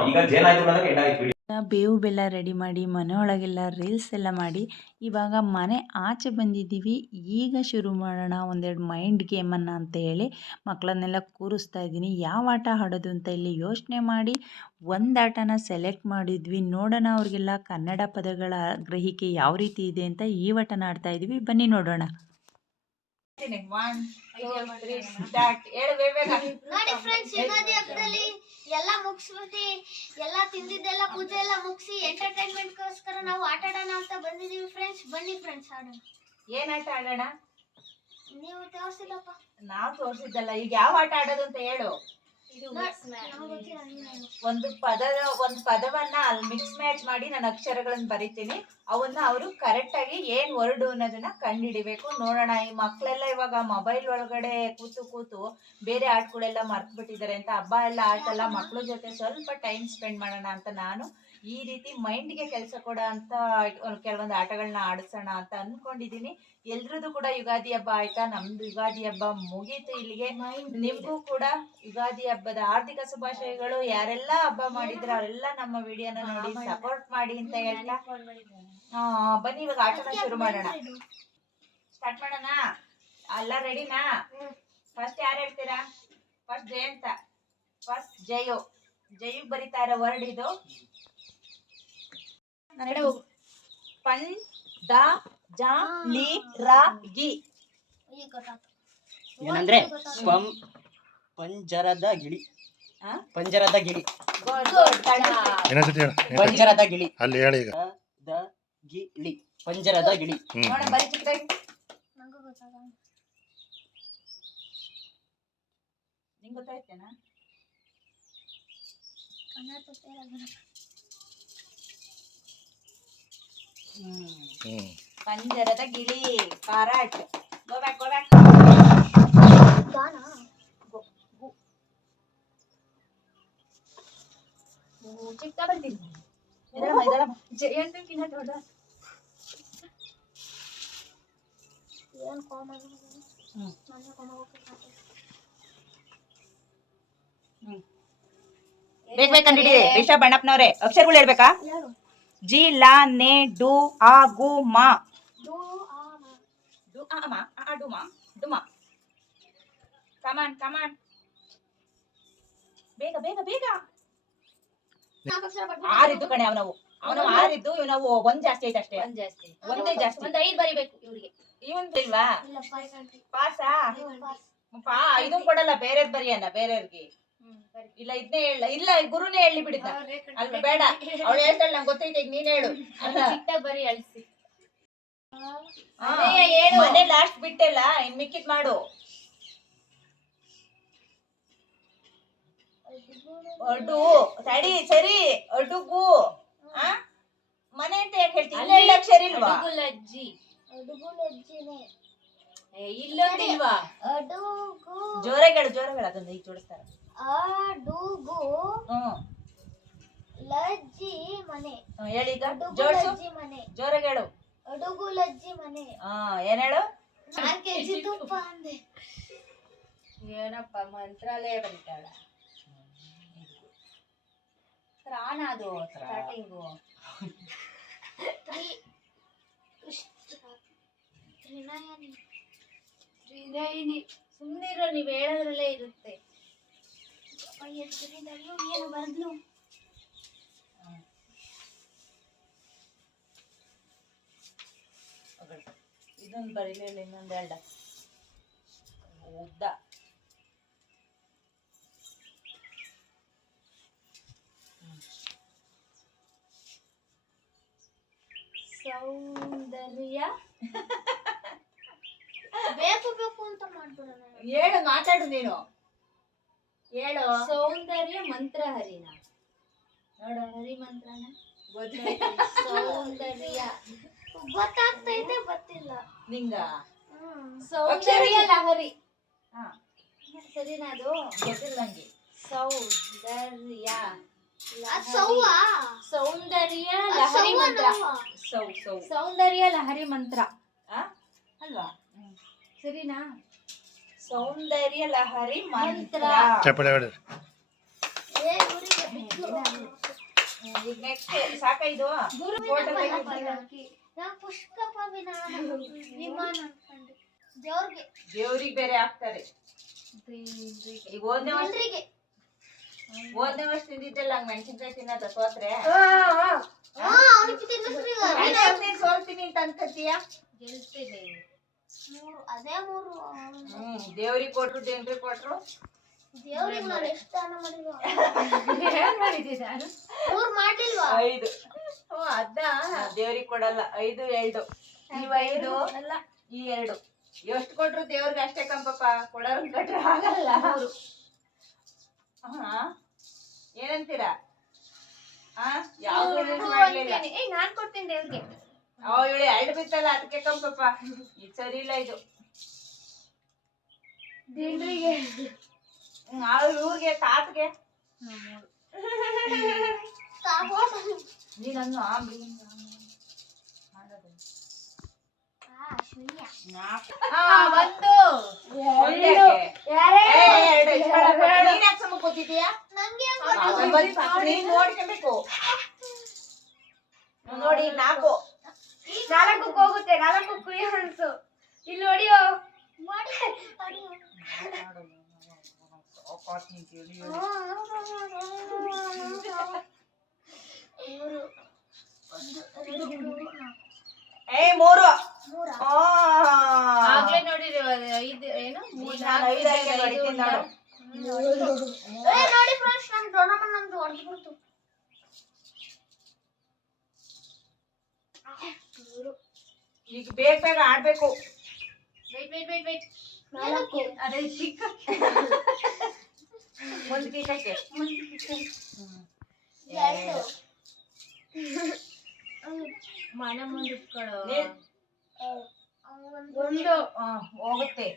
ಈಗ ಜೇನಾಯ್ತು ಬೇವು ಬೆಲ್ಲ ರೆಡಿ ಮಾಡಿ ಮನೆಯೊಳಗೆಲ್ಲ ರೀಲ್ಸ್ ಎಲ್ಲ ಮಾಡಿ ಇವಾಗ ಮನೆ ಆಚೆ ಬಂದಿದ್ದೀವಿ. ಈಗ ಶುರು ಮಾಡೋಣ ಒಂದೆರಡು ಮೈಂಡ್ ಗೇಮನ್ನು ಅಂತ ಹೇಳಿ ಮಕ್ಕಳನ್ನೆಲ್ಲ ಕೂರಿಸ್ತಾ ಇದ್ದೀನಿ. ಯಾವ ಆಟ ಆಡೋದು ಅಂತ ಇಲ್ಲಿ ಯೋಚನೆ ಮಾಡಿ ಒಂದು ಆಟನ ಸೆಲೆಕ್ಟ್ ಮಾಡಿದ್ವಿ. ನೋಡೋಣ ಅವ್ರಿಗೆಲ್ಲ ಕನ್ನಡ ಪದಗಳ ಗ್ರಹಿಕೆ ಯಾವ ರೀತಿ ಇದೆ ಅಂತ ಈ ಆಟನ ಆಡ್ತಾ ಇದ್ದೀವಿ. ಬನ್ನಿ ನೋಡೋಣ ಒನ್ ಸ್ಟಾರ್ಟ್ ಹೇಳು ಬೇಗ ಬೇಗ ನೋಡಿ ಫ್ರೆಂಡ್ಸ್ ಯುಗಾದಿ ಹಬ್ಬದಲ್ಲಿ ಎಲ್ಲ ಮುಗಿಸ್ಬಿಟ್ಟು ಎಲ್ಲ ತಿಂದಿದ್ದೆಲ್ಲ ಪೂಜೆ ಎಲ್ಲ ಮುಗಿಸಿ ಎಂಟರ್ಟೈನ್ಮೆಂಟ್ ಗೋಸ್ಕರ ನಾವು ಆಟ ಆಡೋಣ ಅಂತ ಬಂದಿದೀವಿ ಫ್ರೆಂಡ್ಸ್ ಬನ್ನಿ ಫ್ರೆಂಡ್ಸ್ ಆಡೋಣ. ಏನ್ ಆಟ ಆಡೋಣ? ನೀವು ತೋರಿಸಿಲ್ಲಪ್ಪ. ನಾವ್ ತೋರಿಸಿದ್ದಲ್ಲ. ಈಗ ಯಾವ ಆಟ ಆಡೋದು ಅಂತ ಹೇಳು. ಒಂದು ಪದದ ಒಂದು ಪದವನ್ನ ಅಲ್ಲಿ ಮಿಕ್ಸ್ ಮ್ಯಾಚ್ ಮಾಡಿ ನಾನು ಅಕ್ಷರಗಳನ್ನ ಬರಿತೀನಿ. ಅವನ್ನ ಅವರು ಕರೆಕ್ಟ್ ಆಗಿ ಏನ್ ವರ್ಡ್ ಅನ್ನೋದನ್ನ ಕಂಡುಹಿಡಿಬೇಕು ನೋಡೋಣ ಈ ಮಕ್ಕಳೆಲ್ಲ ಇವಾಗ ಮೊಬೈಲ್ ಒಳಗಡೆ ಕೂತು ಕೂತು ಬೇರೆ ಆಟಗಳೆಲ್ಲ ಮರ್ತು ಬಿಟ್ಟಿದ್ದಾರೆ ಅಂತ ಹಬ್ಬ ಎಲ್ಲ ಆಟಲ್ಲ ಮಕ್ಕಳ ಜೊತೆ ಸ್ವಲ್ಪ ಟೈಮ್ ಸ್ಪೆಂಡ್ ಮಾಡೋಣ ಅಂತ ನಾನು ಈ ರೀತಿ ಮೈಂಡ್ಗೆ ಕೆಲಸ ಕೊಡೋ ಅಂತ ಕೆಲವೊಂದು ಆಟಗಳನ್ನ ಆಡಿಸೋಣ ಅಂತ ಅನ್ಕೊಂಡಿದೀನಿ ಎಲ್ರದ್ದು ಕೂಡ ಯುಗಾದಿ ಹಬ್ಬ ಆಯ್ತಾ? ನಮ್ದು ಯುಗಾದಿ ಹಬ್ಬ ಮುಗೀತು ಇಲ್ಲಿಗೆ. ನಿಮ್ಗೂ ಕೂಡ ಯುಗಾದಿ ಹಬ್ಬದ ಆರ್ಥಿಕ ಶುಭಾಶಯಗಳು. ಯಾರೆಲ್ಲ ಹಬ್ಬ ಮಾಡಿದ್ರ ಅವರೆಲ್ಲ ನಮ್ಮ ವಿಡಿಯೋನ ನೋಡಿ ಸಪೋರ್ಟ್ ಮಾಡಿ. ಅಂತ ಹೇಳ್ತಾ ಬನ್ನಿ ಇವಾಗ ಆಟನ ಶುರು ಮಾಡೋಣ. ಸ್ಟಾರ್ಟ್ ಮಾಡೋಣ? ಎಲ್ಲ ರೆಡಿನಾ ಫಸ್ಟ್ ಯಾರು ಹೇಳ್ತೀರಾ? ಫಸ್ಟ್ ಜಯಂತ. ಫಸ್ಟ್ ಜಯೋ. ಜಯು ಬರಿತಾ ಇರೋ ವರ್ಡ್ ಇದು. ಹೋಗು. ಪನ್ ದ ಜ ಲಿ ರ ಗಿ. ಏನಂದ್ರೆ. ಪಂ ಪಂಜರದ ಗಿಳಿ. ಆ? ಪಂಜರದ ಗಿಳಿ. ಪಂಜರದ ಗಿಳಿ. ಅಲ್ಲಿ ಹೇಳಿ ಈಗ. ದ ಗಿಳಿ ಪಂಜರದ ಗಿಳಿ. ಹ್ಮ್. ನೋಡ ಬರಿ ಚಿಕ್ಕದಾಗಿ. ನಂಗೂ ಗೊತ್ತಾಗ ನಿಂಗೆ ಗೊತ್ತಾಯ್ತೇನಾ? ಕನ್ನಡ ತಪ್ಪೇ ಹ್ಮ್. ಹ್ಮ್. ಪಂಜರದ ಗಿಳಿ ಪಾರಾಟ್. ಗೋ ಬ್ಯಾಕ್ ಗೋ ಬ್ಯಾಕ್ ಚಿಕ್ಕ ಬರ್ತೀನಿ. ಜಯಂತಕ್ಕಿಂತ ದೊಡ್ಡ ಏನ್ ಕಾಮನ್ ಬೇಗ ಬೇಗ ಕಂಡಿಡಿ ರಿಷಬ್ ಬಣ್ಣಪ್ಪನವ್ರೆ ಅಕ್ಷರಗಳು ಹೇಳ್ಬೇಕಾ ಯಾರು ಜಿ ಲಾ ನೆ ಡು ಆ ಗು ಮಾ ಡು ಆ ಮ. ಡು ಆ ಮಾ ಆ ಆ, ಡು ಮಾ ಡು ಮಾ ಕಮಾನ್ ಕಮಾನ್ ಬೇಗ ಬೇಗ ಬೇಗ ನಾಲ್ಕು ಅಕ್ಷರ ಬರ್ಬೇಕು. ಆರಿದ್ದು ಕಣೆ ಅವನವು. ಅವನವು ಆರಿದ್ದು ಇವನವು ಒಂದ್ ಜಾಸ್ತಿ ಐತೆ ಅಷ್ಟೇ. ಒಂದ್ ಜಾಸ್ತಿ. ಒಂದೇ ಜಾಸ್ತಿ. ಒಂದ್ ಐದ್ ಬರಿಬೇಕು ಇವ್ರಿಗೆ. ಇವನ್ ಇಲ್ವಾ. ಪಾಸಾ ಪಾ ಇದು ಕೊಡಲ್ಲ ಬೇರೆದ್ ಬರಿಯನ್ನ ಬೇರೆಯವ್ರಿಗೆ. ಇಲ್ಲ ಇದನ್ನೇ ಹೇಳ ಇಲ್ಲ ಗುರುನೇ ಹೇಳಿ ಬಿಡಿದ ಅಲ್ವಾ ಬೇಡ. ಅವಳು ಹೇಳ್ತಾಳೆ ನಂಗೆ ಗೊತ್ತೈತೆ ಈಗ ನೀನ್ ಹೇಳು. ಅಲ್ಲ ಬರಿ ಅಳಿಸಿ. ಏನು ಅದೇ ಹೇಳು. ಮನೆ ಲಾಸ್ಟ್ ಬಿಟ್ಟೆಲ್ಲ ಇನ್ ಮಿಕ್ಕಿದ್ ಮಾಡು. ಅಡು ತಡಿ ಸರಿ ಅಡುಗು ಆ? ಮನೆ ಅಂತ ಯಾಕೆ ಹೇಳ್ತೀನಿ ಇಲ್ಲ ಅಕ್ಷರ ಇಲ್ವಾ? ಅಡುಗುಲಜ್ಜಿ ಅಡುಗು ಲಜ್ಜಿನೆ. ಏ, ಇಲ್ಲೊಂದಿಲ್ವಾ ಅಡುಗು ಜೋರೆಗಳು ಜೋರೆಗಳು ಅದನ್ನ ಈಗ ಜೋಡಿಸ್ತಾರೆ. ಅಡುಗು ಹ್ಮ್ ಲಜ್ಜಿ ಮನೆ. ಹೇಳಿ ಲಜ್ಜಿ ಮನೆ. ಜೋರೆಗಳು ಹೇಳು. ಅಡುಗು ಲಜ್ಜಿ ಮನೆ. ಹಾ ಏನ್ ಹೇಳು? ನಾಲ್ಕು ಕೆಜಿ ತುಪ್ಪ ಅಂದೆ. ಏನಪ್ಪ ಮಂತ್ರಾಲಯ ಬರೀತಾಳ ತ್ರಾಣ ಅದು ಸ್ಟಾರ್ಟಿಂಗು ತ್ರಿ ತ್ರಿನಯನಿ. ತ್ರಿನಯಿನಿ. ಸುಮ್ಮನಿರೋ ನೀವು ಹೇಳೋದ್ರಲ್ಲೇ ಇರುತ್ತೆ. ಏನು ಬರ್ದ್ಲು? ಇದೊಂದು ಬರೀಲಿಲ್ಲ ಇನ್ನೊಂದು ಎರಡ. ಉದ್ದ ಸೌಂದರ್ಯ. ಬೇಕು ಬೇಕು ಅಂತ ಮಾಡ್ಬಿಡ ಹೇಳು ಮಾತಾಡು ನೀನು. ಹೇಳು. ಸೌಂದರ್ಯ ಮಂತ್ರ ಹರಿನ. ನೋಡು ಹರಿ ಮಂತ್ರನ. ಸೌಂದರ್ಯ. ಗೊತ್ತಾಗ್ತೈತೆ ಗೊತ್ತಿಲ್ಲ. ನಿಂಗ? ಸೌಂದರ್ಯ ಲಹರಿ ಹಾ. ಸರಿನಾ ಅದು? ಗೊತ್ತಿಲ್ಲ ನಂಗೆ. ಸೌಂದರ್ಯ. ಸೌಂದರ್ಯ ಲಹರಿ ಮಂತ್ರ. ನೋವ. ಸೌ ಸೌ. ಸೌಂದರ್ಯ ಲಹರಿ ಮಂತ್ರ? ಅಲ್ವಾ? ಸರಿನಾ? ಸೌಂದರ್ಯ ಲಹರಿ ಮಂತ್ರ. ಸಾಕೈದು ದೇವ್ರಿಗೆ. ದೇವ್ರಿಗೆ ಬೇರೆ ಹಾಕ್ತಾರೆ ಈಗ ಓದ್ನೇ ವರ್ಷ ತಿಂದಿದ್ದೆಲ್ಲ ಹಂಗ್ ಮೆಣಸಿನ್ಕಾಯಿ ತಿನ್ನದ ಸೋತ್ರೆ. ಸೋಲ್ತೀನಿ ಅಂತ ಮೂರು ಹ್ಮ್ ದೇವ್ರಿಗೆ ಕೊಟ್ರು ದೇವ್ರಿಗೆ ಕೊಟ್ರು. ಐದು. ಓ ಅದ? ದೇವ್ರಿಗೆ ಕೊಡಲ್ಲ ಐದು ಎರಡು. ಇವ್ ಐದು ಅಲ್ಲ. ಈ ಎರಡು. ಎಷ್ಟು ಕೊಟ್ರು ದೇವ್ರಿಗೆ ಅಷ್ಟೇ ಕಂಪಪ್ಪ? ಕೊಡೋರ್ ಕೊಟ್ರೆ ಆಗಲ್ಲ. ಹಾ. ಏನಂತೀರಾ? ಏ ನಾನ್ ಕೊಡ್ತೀನಿ ದೇವ್ರಿಗೆ. ಅವ ಇವಳು ಎರಡು ಬಿತ್ತಲ್ಲ ಅದಕ್ಕೆ ಕಂಪಪ್ಪ. ಇದು ಸರಿ ಇಲ್ಲ ಇದು. ದೇವ್ರಿಗೆ. ಇವ್ರಿಗೆ ತಾತಗೆ. ನೀನನ್ನು ಆ. ಒಂದು. ಎರಡು. ನೋಡ್ಕೊಬೇಕು ನೋಡಿ ನಾಲ್ಕು ನಾಲ್ಕಕ್ಕೆ ಹೋಗುತ್ತೆ ನಾಲ್ಕಕ್ಕೂ ಅನ್ಸು ಇಲ್ಲಿ ಹೊಡಿಯೋ ನಾಲ್ಕು. ಏ ಮೂರು ಆ. ಆಗ್ಲೇ ನೋಡಿರಿ ಐದು ಏನು ನಾಲ್ಕು ಐದು ಐದು. ಏ ನೋಡಿ ಫ್ರೆಂಡ್ಸ್ ನಮ್ ದೊಡ್ಡಮ್ಮ ನಮ್ದು ಹೊಡೆದು ಬಿಡ್ತು. ಈಗ ಬೇಗ ಬೇಗ ಆಡ್ಬೇಕು. ವೇಟ್ ವೇಟ್ ವೇಟ್ ವೇಟ್ ನಾಲ್ಕು. ಅದೇ ಚಿಕ್ಕ. ಒಂದು ಎರಡು. ಮನ ಮುಂದಿಟ್ಕೊಳ್ಳೋ ನೀನ್- ಒಂದು ಹೋಗುತ್ತೆ.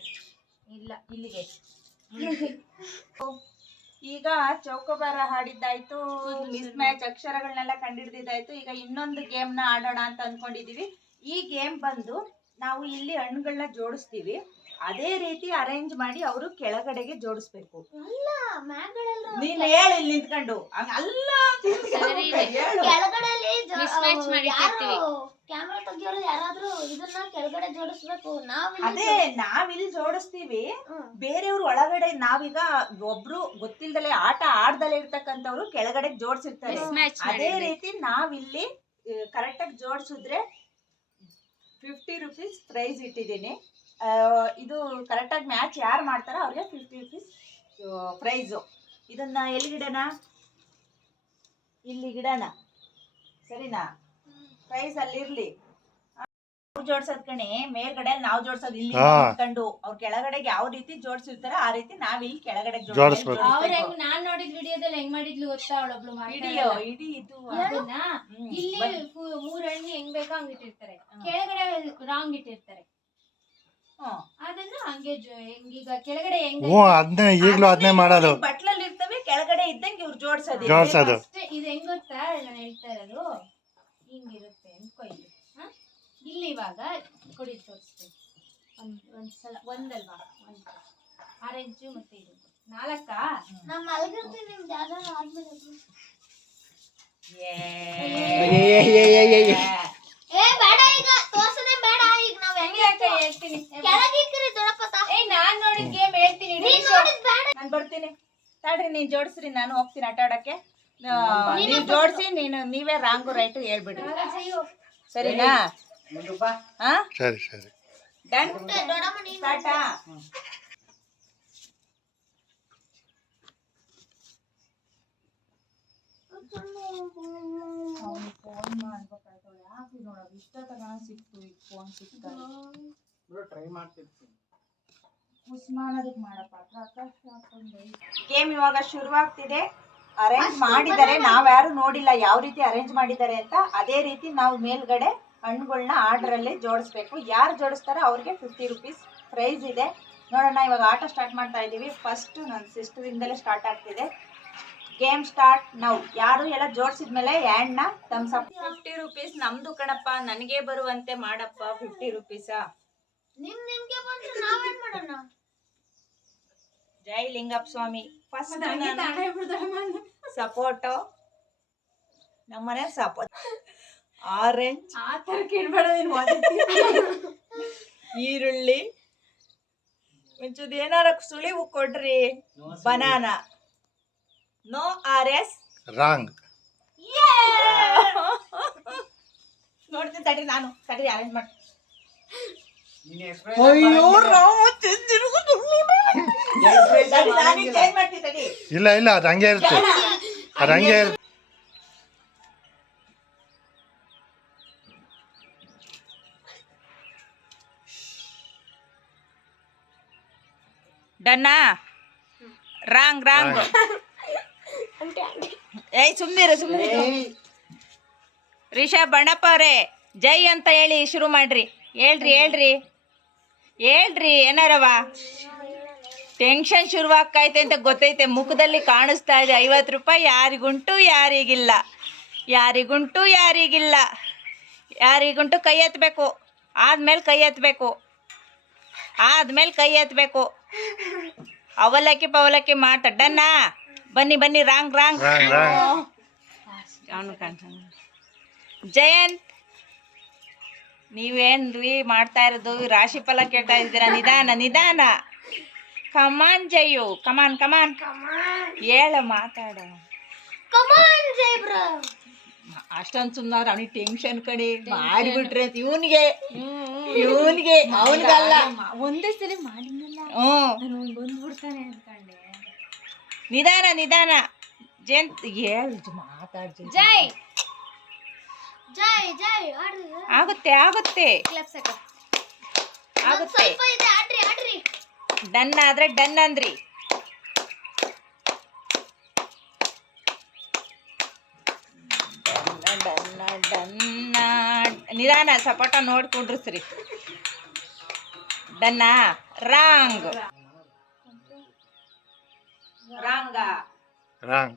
ಇಲ್ಲ ಇಲ್ಲಿಗೆ. ಈಗ ಚೌಕಬಾರ ಹಾಡಿದ್ದಾಯ್ತು ಮಿಸ್ ಮ್ಯಾಚ್ ಅಕ್ಷರಗಳನ್ನೆಲ್ಲ ಕಂಡಿಡ್ದಿದ್ದಾಯ್ತು. ಈಗ ಇನ್ನೊಂದು ಗೇಮ್ನ ಆಡೋಣ ಅಂತ ಅನ್ಕೊಂಡಿದೀವಿ. ಈ ಗೇಮ್ ಬಂದು ನಾವು ಇಲ್ಲಿ ಹಣ್ಣುಗಳನ್ನ ಜೋಡಿಸ್ತೀವಿ. ಅದೇ ರೀತಿ ಅರೇಂಜ್ ಮಾಡಿ ಅವರು ಕೆಳಗಡೆಗೆ ಜೋಡಿಸ್ಬೇಕು ಅಲ್ಲ ನೀನ್ ಹೇಳಿ ಇಲ್ಲಿ ನಿಂತ್ಕೊಂಡು ಹಂಗ್ ಅಲ್ಲ ಸರಿ. ಹೇಳು ಕೆಳಗಡೆಲಿ Mismatch ಮಾಡಿಟ್ಟಿರ್ತೀವಿ. ಕ್ಯಾಮ್ರಾ ತೆಗಿಯೋರು ಯಾರಾದ್ರೂ ಇದನ್ನ ಕೆಳಗಡೆ ಜೋಡಿಸ್ಬೇಕು ನಾವ್ ಇಲ್ಲಿ ಅದೇ ನಾವಿಲ್ಲಿ ಜೋಡಿಸ್ತೀವಿ ಹ್ಮ್. ಬೇರೆಯವ್ರು ಒಳಗಡೆ ನಾವೀಗ ಒಬ್ರು ಗೊತ್ತಿಲ್ದಲೆ ಆಟ ಆಡ್ದಲೆ ಇರ್ತಕ್ಕಂಥವ್ರು ಕೆಳಗಡೆ ಜೋಡಿಸಿರ್ತಾರೆ Mismatch ಅದೇ ಮಾಡಿರ್ಬೇಕು. ರೀತಿ ನಾವಿಲ್ಲಿ ಕರೆಕ್ಟಾಗಿ ಜೋಡಿಸಿದ್ರೆ ಫಿಫ್ಟಿ ರುಪೀಸ್ ಪ್ರೈಸ್ ಇಟ್ಟಿದ್ದೀನಿ ಇದು ಕರೆಕ್ಟಾಗಿ ಮ್ಯಾಚ್ ಯಾರು ಮಾಡ್ತಾರೋ ಅವ್ರಿಗೆ ಫಿಫ್ಟಿ ರುಪೀಸ್ ಪ್ರೈಸು ಇದನ್ನ ಎಲ್ಲಿ ಗಿಡನ ಇಲ್ಲಿ ಗಿಡನ ಸರಿನಾ? ಪ್ರೈಸ್ ಅಲ್ಲಿರ್ಲಿ ಜೋಡ್ಸೋದ್ ಕಣೆ ಮೇಲ್ಗಡೆ ನಾವು ಜೋಡ್ಸೋದು ಇಲ್ಲಿ ಕಂಡು. ಅವ್ರ ಕೆಳಗಡೆಗೆ ಯಾವ ರೀತಿ ಜೋಡ್ಸಿರ್ತಾರ ಆ ರೀತಿ ನಾವ್ ಇಲ್ಲಿ ಕೆಳಗಡೆ ಜೋಡಿಸ್ಬೇಕು. ಅವ್ರ ಹೆಂಗ್ ನಾನ್ ನೋಡಿದ್ ವಿಡಿಯೋದಲ್ಲಿ ಹೆಂಗ್ ಮಾಡಿದ್ಲು ಗೊತ್ತಾ ಅವಳೊಬ್ಳು ವಿಡಿಯೋ ಇಡೀ ಇದು ಇಲ್ಲಿ ಮೂರ್ ಹಣ್ಣು ಹೆಂಗ್ ಬೇಕೋ ಹಂಗ್ ಇಟ್ಟಿರ್ತಾರೆ. ಕೆಳಗಡೆ ರಾಂಗ್ ಇಟ್ಟಿರ್ತಾರೆ. ಅದನ್ನ ಹಂಗೆ ಜೊ- ಹೆಂಗೀಗ ಕೆಳಗಡೆ ಹೆಂಗ್ ಹ್ಞೂ ಅದನ್ನೇ ಈಗಲೂ ಅದನ್ನೇ ಮಾಡೋದು. ಬಟ್ಲಲ್ಲಿ ಇರ್ತವೆ ಕೆಳಗಡೆ ಇದ್ದಂಗೆ ಇವ್ರು ಜೋಡ್ಸೋದು. ಜೋಡ್ಸೋದು. ಅಷ್ಟೇ ಇದು ಹೆಂಗ್ ಗೊತ್ತಾ? ನಾನು ಹೇಳ್ತಾ ಇರೋದು ಹಿಂಗಿರುತ್ತೆ ಅನ್ಕೋ ಇಲ್ಲಿ ಹ? ಇಲ್ಲಿ ಇವಾಗ ಕೊಡಿ ತೋರಿಸ್ತೀನಿ. ಒಂದ್ ಸಲ ಒಂದಲ್ವಾ? ಒಂದು ಆರೆಂಜು ಮತ್ತೆ ಇದು. ನಾಲ್ಕಾ ನಮ್ಮ ಮಲಗಿರ್ತೀನಿ ನಿಮ್ದು ಯಾವ್ದಾರು ಆದ್ಮೇಲೆ. ಏ ಬೇಡ ಈಗ ತೋರ್ಸೋದೇ ನಾನ್ ನೋಡಿದ್ ಗೇಮ್ ಹೇಳ್ತೀನಿ ನೀನ್ ಬರ್ತೀನಿ. ತಡ್ರಿ ನೀನ್ ಜೋಡಿಸ್ರಿ ನಾನು ಹೋಗ್ತೀನಿ ಆಟ ಆಡಕ್ಕೆ. ನೀನ್ ಜೋಡಿಸಿ ನೀನು ನೀವೇ ರಾಂಗು ರೈಟು ಹೇಳ್ಬಿಡ್ರಿ. ಸರಿನಾ? ಹಾ ಸರಿ ಸರಿ. ಡನ್ ಟಾಟಾ ಫೋನ್ ಮಾಡ್ಬೇಕಾಯ್ತು ಯಾಕೆ ನೋಡೋದು ಇಷ್ಟ ತಗೊಂಡ್ ಸಿಕ್ತು ಈ ಫೋನ್ ಸಿಕ್ತ ಟ್ರೈ ಮಾಡ್ತಿರ್ತೀನಿ. ಮಾಡಪ್ಪ ಗೇಮ್ ಇವಾಗ ಶುರುವಾಗ್ತಿದೆ. ಅರೇಂಜ್ ಮಾಡಿದ್ದಾರೆ ನಾವ್ಯಾರು ನೋಡಿಲ್ಲ ಯಾವ ರೀತಿ ಅರೇಂಜ್ ಮಾಡಿದ್ದಾರೆ ಅಂತ. ಅದೇ ರೀತಿ ನಾವು ಮೇಲ್ಗಡೆ ಹಣ್ಣುಗಳನ್ನ ಆರ್ಡ್ರಲ್ಲಿ ಜೋಡಿಸ್ಬೇಕು. ಯಾರು ಜೋಡಿಸ್ತಾರೋ ಅವ್ರಿಗೆ ಫಿಫ್ಟಿ ರುಪೀಸ್ ಪ್ರೈಸ್ ಇದೆ. ನೋಡೋಣ ಇವಾಗ ಆಟ ಸ್ಟಾರ್ಟ್ ಮಾಡ್ತಾ ಇದ್ದೀವಿ ಫಸ್ಟ್ ನನ್ನ ಸಿಸ್ಟರಿಂದಲೇ ಸ್ಟಾರ್ಟ್ ಆಗ್ತಿದೆ. Game start now. ಯಾರು ಎಲ್ಲ ಜೋಡಿಸಿದ್ಮೇಲೆ ಹ್ಯಾಂಡ್ನ ತಮ್ಸ್ ಅಪ್ ಫಿಫ್ಟಿ ರುಪೀಸ್ ನಮ್ದು ಕಣಪ್ಪ ನನಗೆ ಬರುವಂತೆ ಮಾಡಪ್ಪ ಫಿಫ್ಟಿ ರುಪೀಸಾ ನಿಮ್ ನಿಮ್ಗೆ ಬಂದ್ರೆ ನಾವೇನ್ ಮಾಡೋಣ? ಜೈ ಲಿಂಗಪ್ಪ ಸ್ವಾಮಿ ಫಸ್ಟ್. ಸಪೋಟೊ ನಮ್ಮನೆ ಸಪೋಟ್ ಆರೆಂಜ್. ಆ ಥರ ಕೇಳ್ಬೇಡ ಈರುಳ್ಳಿ. ಒಂಚೂರು ಏನಾರ ಸುಳಿವು ಕೊಡ್ರಿ banana no or yes wrong ನೋಡ್ತೀನಿ ತಡಿ ನಾನು. ತಡಿ ಅರೇಂಜ್ ಮಾಡಿ. ಅಯ್ಯೋ ನಾನು ಚೇಂಜ್ ಮಾಡ್ತೀನಿ ತಡಿ ಇಲ್ಲ ಇಲ್ಲ ಅದು ಹಂಗೆ ಇರುತ್ತೆ. ಅದು ಹಂಗೆ ಇರುತ್ತೆ. ಡನ್ನಾ? ರಾಂಗ್. ರಾಂಗ್. ಏಯ್ ಸುಮ್ಮನಿರು ಸುಮ್ಮನಿರು ರಿಷಾ ಬಣ್ಣಪ್ಪ ಅವರೇ ಜೈ ಅಂತ ಹೇಳಿ ಶುರು ಮಾಡ್ರಿ. ಹೇಳ್ರಿ ಹೇಳ್ರಿ. ಹೇಳ್ರಿ ಏನಾರವ ಟೆನ್ಷನ್ ಶುರುವಾಗ್ತೈತೆ ಅಂತ ಗೊತ್ತೈತೆ. ಮುಖದಲ್ಲಿ ಕಾಣಿಸ್ತಾ ಇದೆ. ಐವತ್ತು ರೂಪಾಯಿ ಯಾರಿಗುಂಟು ಯಾರಿಗಿಲ್ಲ. ಯಾರಿಗುಂಟು ಯಾರಿಗಿಲ್ಲ. ಯಾರಿಗುಂಟು ಕೈ ಎತ್ತಬೇಕು ಆದ್ಮೇಲೆ ಕೈ ಎತ್ತಬೇಕು ಆದ್ಮೇಲೆ ಕೈ ಎತ್ತಬೇಕು ಅವಲಕ್ಕಿ ಪವಲಕ್ಕಿ ಮಾಡ್ತಾ ಡನ್ನ? ಬನ್ನಿ ಬನ್ನಿ ರಾಂಗ್ ರಾಂಗ್. Wrong wrong. ಅವನು ಕಾಣ್ತಾನೆ. ಜಯಂತ್ ನೀವೇನ್ರಿ ಮಾಡ್ತಾ ಇರೋದು? ರಾಶಿ ಫಲ ಕೇಳ್ತಾ ಇದ್ದೀರಾ? ನಿಧಾನ ನಿಧಾನ. ಕಮಾನ್ ಜಯು. ಕಮಾನ್ ಕಮಾನ್ ಹೇಳ ಮಾತಾಡ. ಅಷ್ಟೊಂದು ಸುಮ್ಮನೆ ಅವನಿಗೆ ಟೆನ್ಷನ್ ಕಡೆ ಮಾಡಿಬಿಟ್ರೆ ಇವನಿಗೆ. ಇವನಿಗೆ ಅವನಿಗಲ್ಲ. ಒಂದೇ ಸಲ ಮಾಡಿದ್ನಲ್ಲ. ಹ್ಞೂ ನಾನು ಬಂದ್ಬಿಡ್ತಾನೆ ಅನ್ಕೊಂಡೆ ನಿಧಾನ ನಿಧಾನ. ಜಯಂತ್ ಹೇಳ್ದು ಮಾತಾಡ್ತೀನಿ ಜೈ. ಜೈ ಜೈ. ಆಗುತ್ತೆ ಆಗುತ್ತೆ. ಆಗುತ್ತೆ. ಡನ್ ಆದ್ರೆ ಡನ್ ಅಂದ್ರಿ. ಡನ್ನ ಡನ್ನ ನಿಧಾನ ಸಪೋಟ ನೋಡಿ ಕುಂಡ್ರಿಸ್ರಿ ಡನ್ನ ರಾಂಗ್. ರಾಂಗ. ರಾಂಗ್.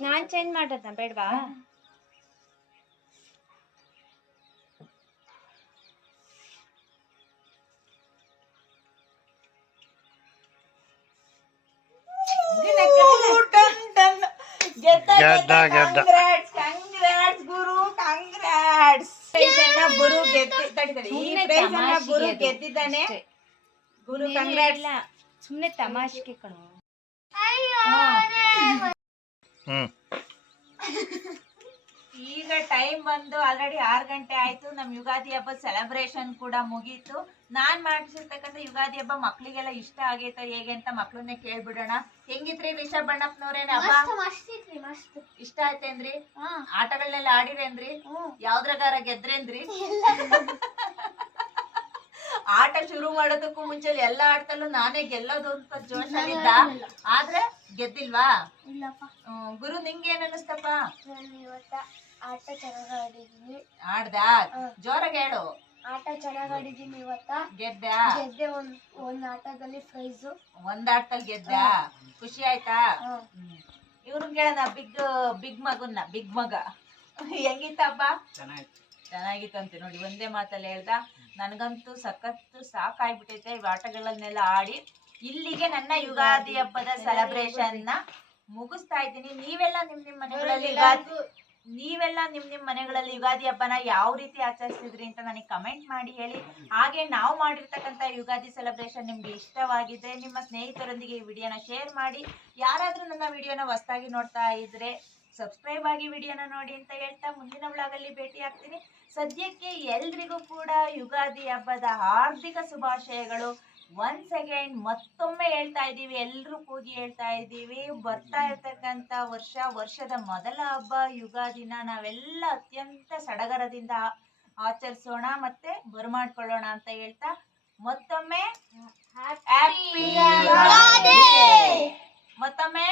ನಾನ್ ಚೇಂಜ್ ಮಾಡತ್ನ ಬೇಡವಾ? ಗೆದ್ದ ಗೆದ್ದ, ಗೆದ್ದ. ಕಂಗ್ರಾಟ್ಸ್ ಗುರು ಕಂಗ್ರಾಟ್ಸ್ ಗುರು ಗೆದ್ದಿ ತಡಿ ತಡಿ. ಈ ಅನ್ನ ಗುರು. ಗೆದ್ದಿದ್ದಾನೆ. ಗುರು ಕಂಗ್ರಾಟ್ಸ್. ಸುಮ್ನೆ ತಮಾಷೆಗೆ ಕಣೋ. ಹ್ಞೂ ಈಗ ಟೈಮ್ ಬಂದು ಆಲ್ರೆಡಿ ಆರು ಗಂಟೆ ಆಯ್ತು. ನಮ್ ಯುಗಾದಿ ಹಬ್ಬದ ಸೆಲೆಬ್ರೇಷನ್ ಕೂಡ ಮುಗೀತು. ನಾನ್ ಮಾಡಿಸಿರ್ತಕ್ಕಂಥ ಯುಗಾದಿ ಹಬ್ಬ ಮಕ್ಳಿಗೆಲ್ಲ ಇಷ್ಟ ಆಗೈತ ಹೇಗೆ ಅಂತ ಮಕ್ಳನ್ನೇ ಕೇಳ್ಬಿಡೋಣ. ಹೆಂಗಿತ್ರಿ ರಿಷಬ್ ಬಣ್ಣಪ್ಪನವ್ರೇನ ಹಬ್ಬ ಇಷ್ಟ ಆಯ್ತೇನ್ರಿ? ಆಟಗಳನ್ನೆಲ್ಲ ಆಡಿರೇನ್ರಿ? ಯಾವ್ದ್ರಗಾರ ಗೆದ್ರೇನ್ರಿ? ಆಟ ಶುರು ಮಾಡೋದಕ್ಕೂ ಮುಂಚೆ ಎಲ್ಲ ಆಟದಲ್ಲೂ ನಾನೇ ಗೆಲ್ಲೋದು ಅಂತ ಜೋಶಲ್ಲಿದ್ದ ಆದ್ರೆ ಗೆದ್ದಿಲ್ವಾ? ಗುರು ನಿಂಗೆ ಏನ್ ಇವತ್ತ ಆಟ ಚೆನ್ನಾಗಿ ಆಡಿದೀನಿ ಆಡ್ದ. ಜೋರಾಗಿ ಹೇಳು. ಆಟ ಚೆನ್ನಾಗಿ ಆಡಿದೀನಿ ಇವತ್ತ. ಗೆದ್ದ? ಗೆದ್ದೆ ಒಂದ್ ಒಂದ್ ಆಟದಲ್ಲಿ ಪ್ರೈಸ್. ಒಂದ್ ಆಟದಲ್ಲಿ ಗೆದ್ದ? ಖುಷಿ ಆಯ್ತಾ? ಇವ್ರನ್ ಕೇಳನ ಬಿಗ್ ಬಿಗ್ ಮಗುನ್ನ ಬಿಗ್ ಮಗ. ಹೆಂಗಿತ್ತಪ್ಪ ಚೆನ್ನಾಗಿತ್ತು. ಅಂತ ನೋಡಿ ಒಂದೇ ಮಾತಲ್ಲಿ ಹೇಳ್ದ. ನನಗಂತೂ ಸಖತ್ತು ಸಾಕಾಗ್ಬಿಟ್ಟೈತೆ ಈ ಆಟಗಳನ್ನೆಲ್ಲ ಆಡಿ. ಇಲ್ಲಿಗೆ ನನ್ನ ಯುಗಾದಿ ಹಬ್ಬದ ಸೆಲೆಬ್ರೇಷನ್ನ ಮುಗಿಸ್ತಾ ಇದ್ದೀನಿ. ನೀವೆಲ್ಲ ನಿಮ್ ನಿಮ್ ಮನೆಗಳಲ್ಲಿ ನೀವೆಲ್ಲ ನಿಮ್ ನಿಮ್ ಮನೆಗಳಲ್ಲಿ ಯುಗಾದಿ ಹಬ್ಬನ ಯಾವ ರೀತಿ ಆಚರಿಸಿದ್ರಿ ಅಂತ ನನಗೆ ಕಮೆಂಟ್ ಮಾಡಿ ಹೇಳಿ. ಹಾಗೆ ನಾವು ಮಾಡಿರ್ತಕ್ಕಂಥ ಯುಗಾದಿ ಸೆಲೆಬ್ರೇಷನ್ ನಿಮ್ಗೆ ಇಷ್ಟವಾಗಿದ್ರೆ ನಿಮ್ಮ ಸ್ನೇಹಿತರೊಂದಿಗೆ ಈ ವಿಡಿಯೋನ ಶೇರ್ ಮಾಡಿ. ಯಾರಾದ್ರೂ ನನ್ನ ವಿಡಿಯೋನ ಹೊಸದಾಗಿ ನೋಡ್ತಾ ಇದ್ರೆ ಸಬ್ಸ್ಕ್ರೈಬ್ ಆಗಿ ವಿಡಿಯೋನ ನೋಡಿ ಅಂತ ಹೇಳ್ತಾ ಮುಂದಿನ ಬ್ಲಾಗಲ್ಲಿ ಭೇಟಿ ಆಗ್ತೀನಿ ಸದ್ಯಕ್ಕೆ ಎಲ್ರಿಗೂ ಕೂಡ ಯುಗಾದಿ ಹಬ್ಬದ ಹಾರ್ದಿಕ ಶುಭಾಶಯಗಳು. ಒನ್ಸ್ ಅಗೈನ್ ಮತ್ತೊಮ್ಮೆ ಹೇಳ್ತಾ ಇದ್ದೀವಿ ಎಲ್ಲರೂ ಕೂಗಿ ಹೇಳ್ತಾ ಇದ್ದೀವಿ. ಬರ್ತಾ ಇರ್ತಕ್ಕಂಥ ವರ್ಷ ವರ್ಷದ ಮೊದಲ ಹಬ್ಬ ಯುಗಾದಿನ ನಾವೆಲ್ಲ ಅತ್ಯಂತ ಸಡಗರದಿಂದ ಆಚರಿಸೋಣ ಮತ್ತೆ ಬರಮಾಡ್ಕೊಳ್ಳೋಣ ಅಂತ ಹೇಳ್ತಾ ಮತ್ತೊಮ್ಮೆ ಹ್ಯಾಪಿ ಮತ್ತೊಮ್ಮೆ!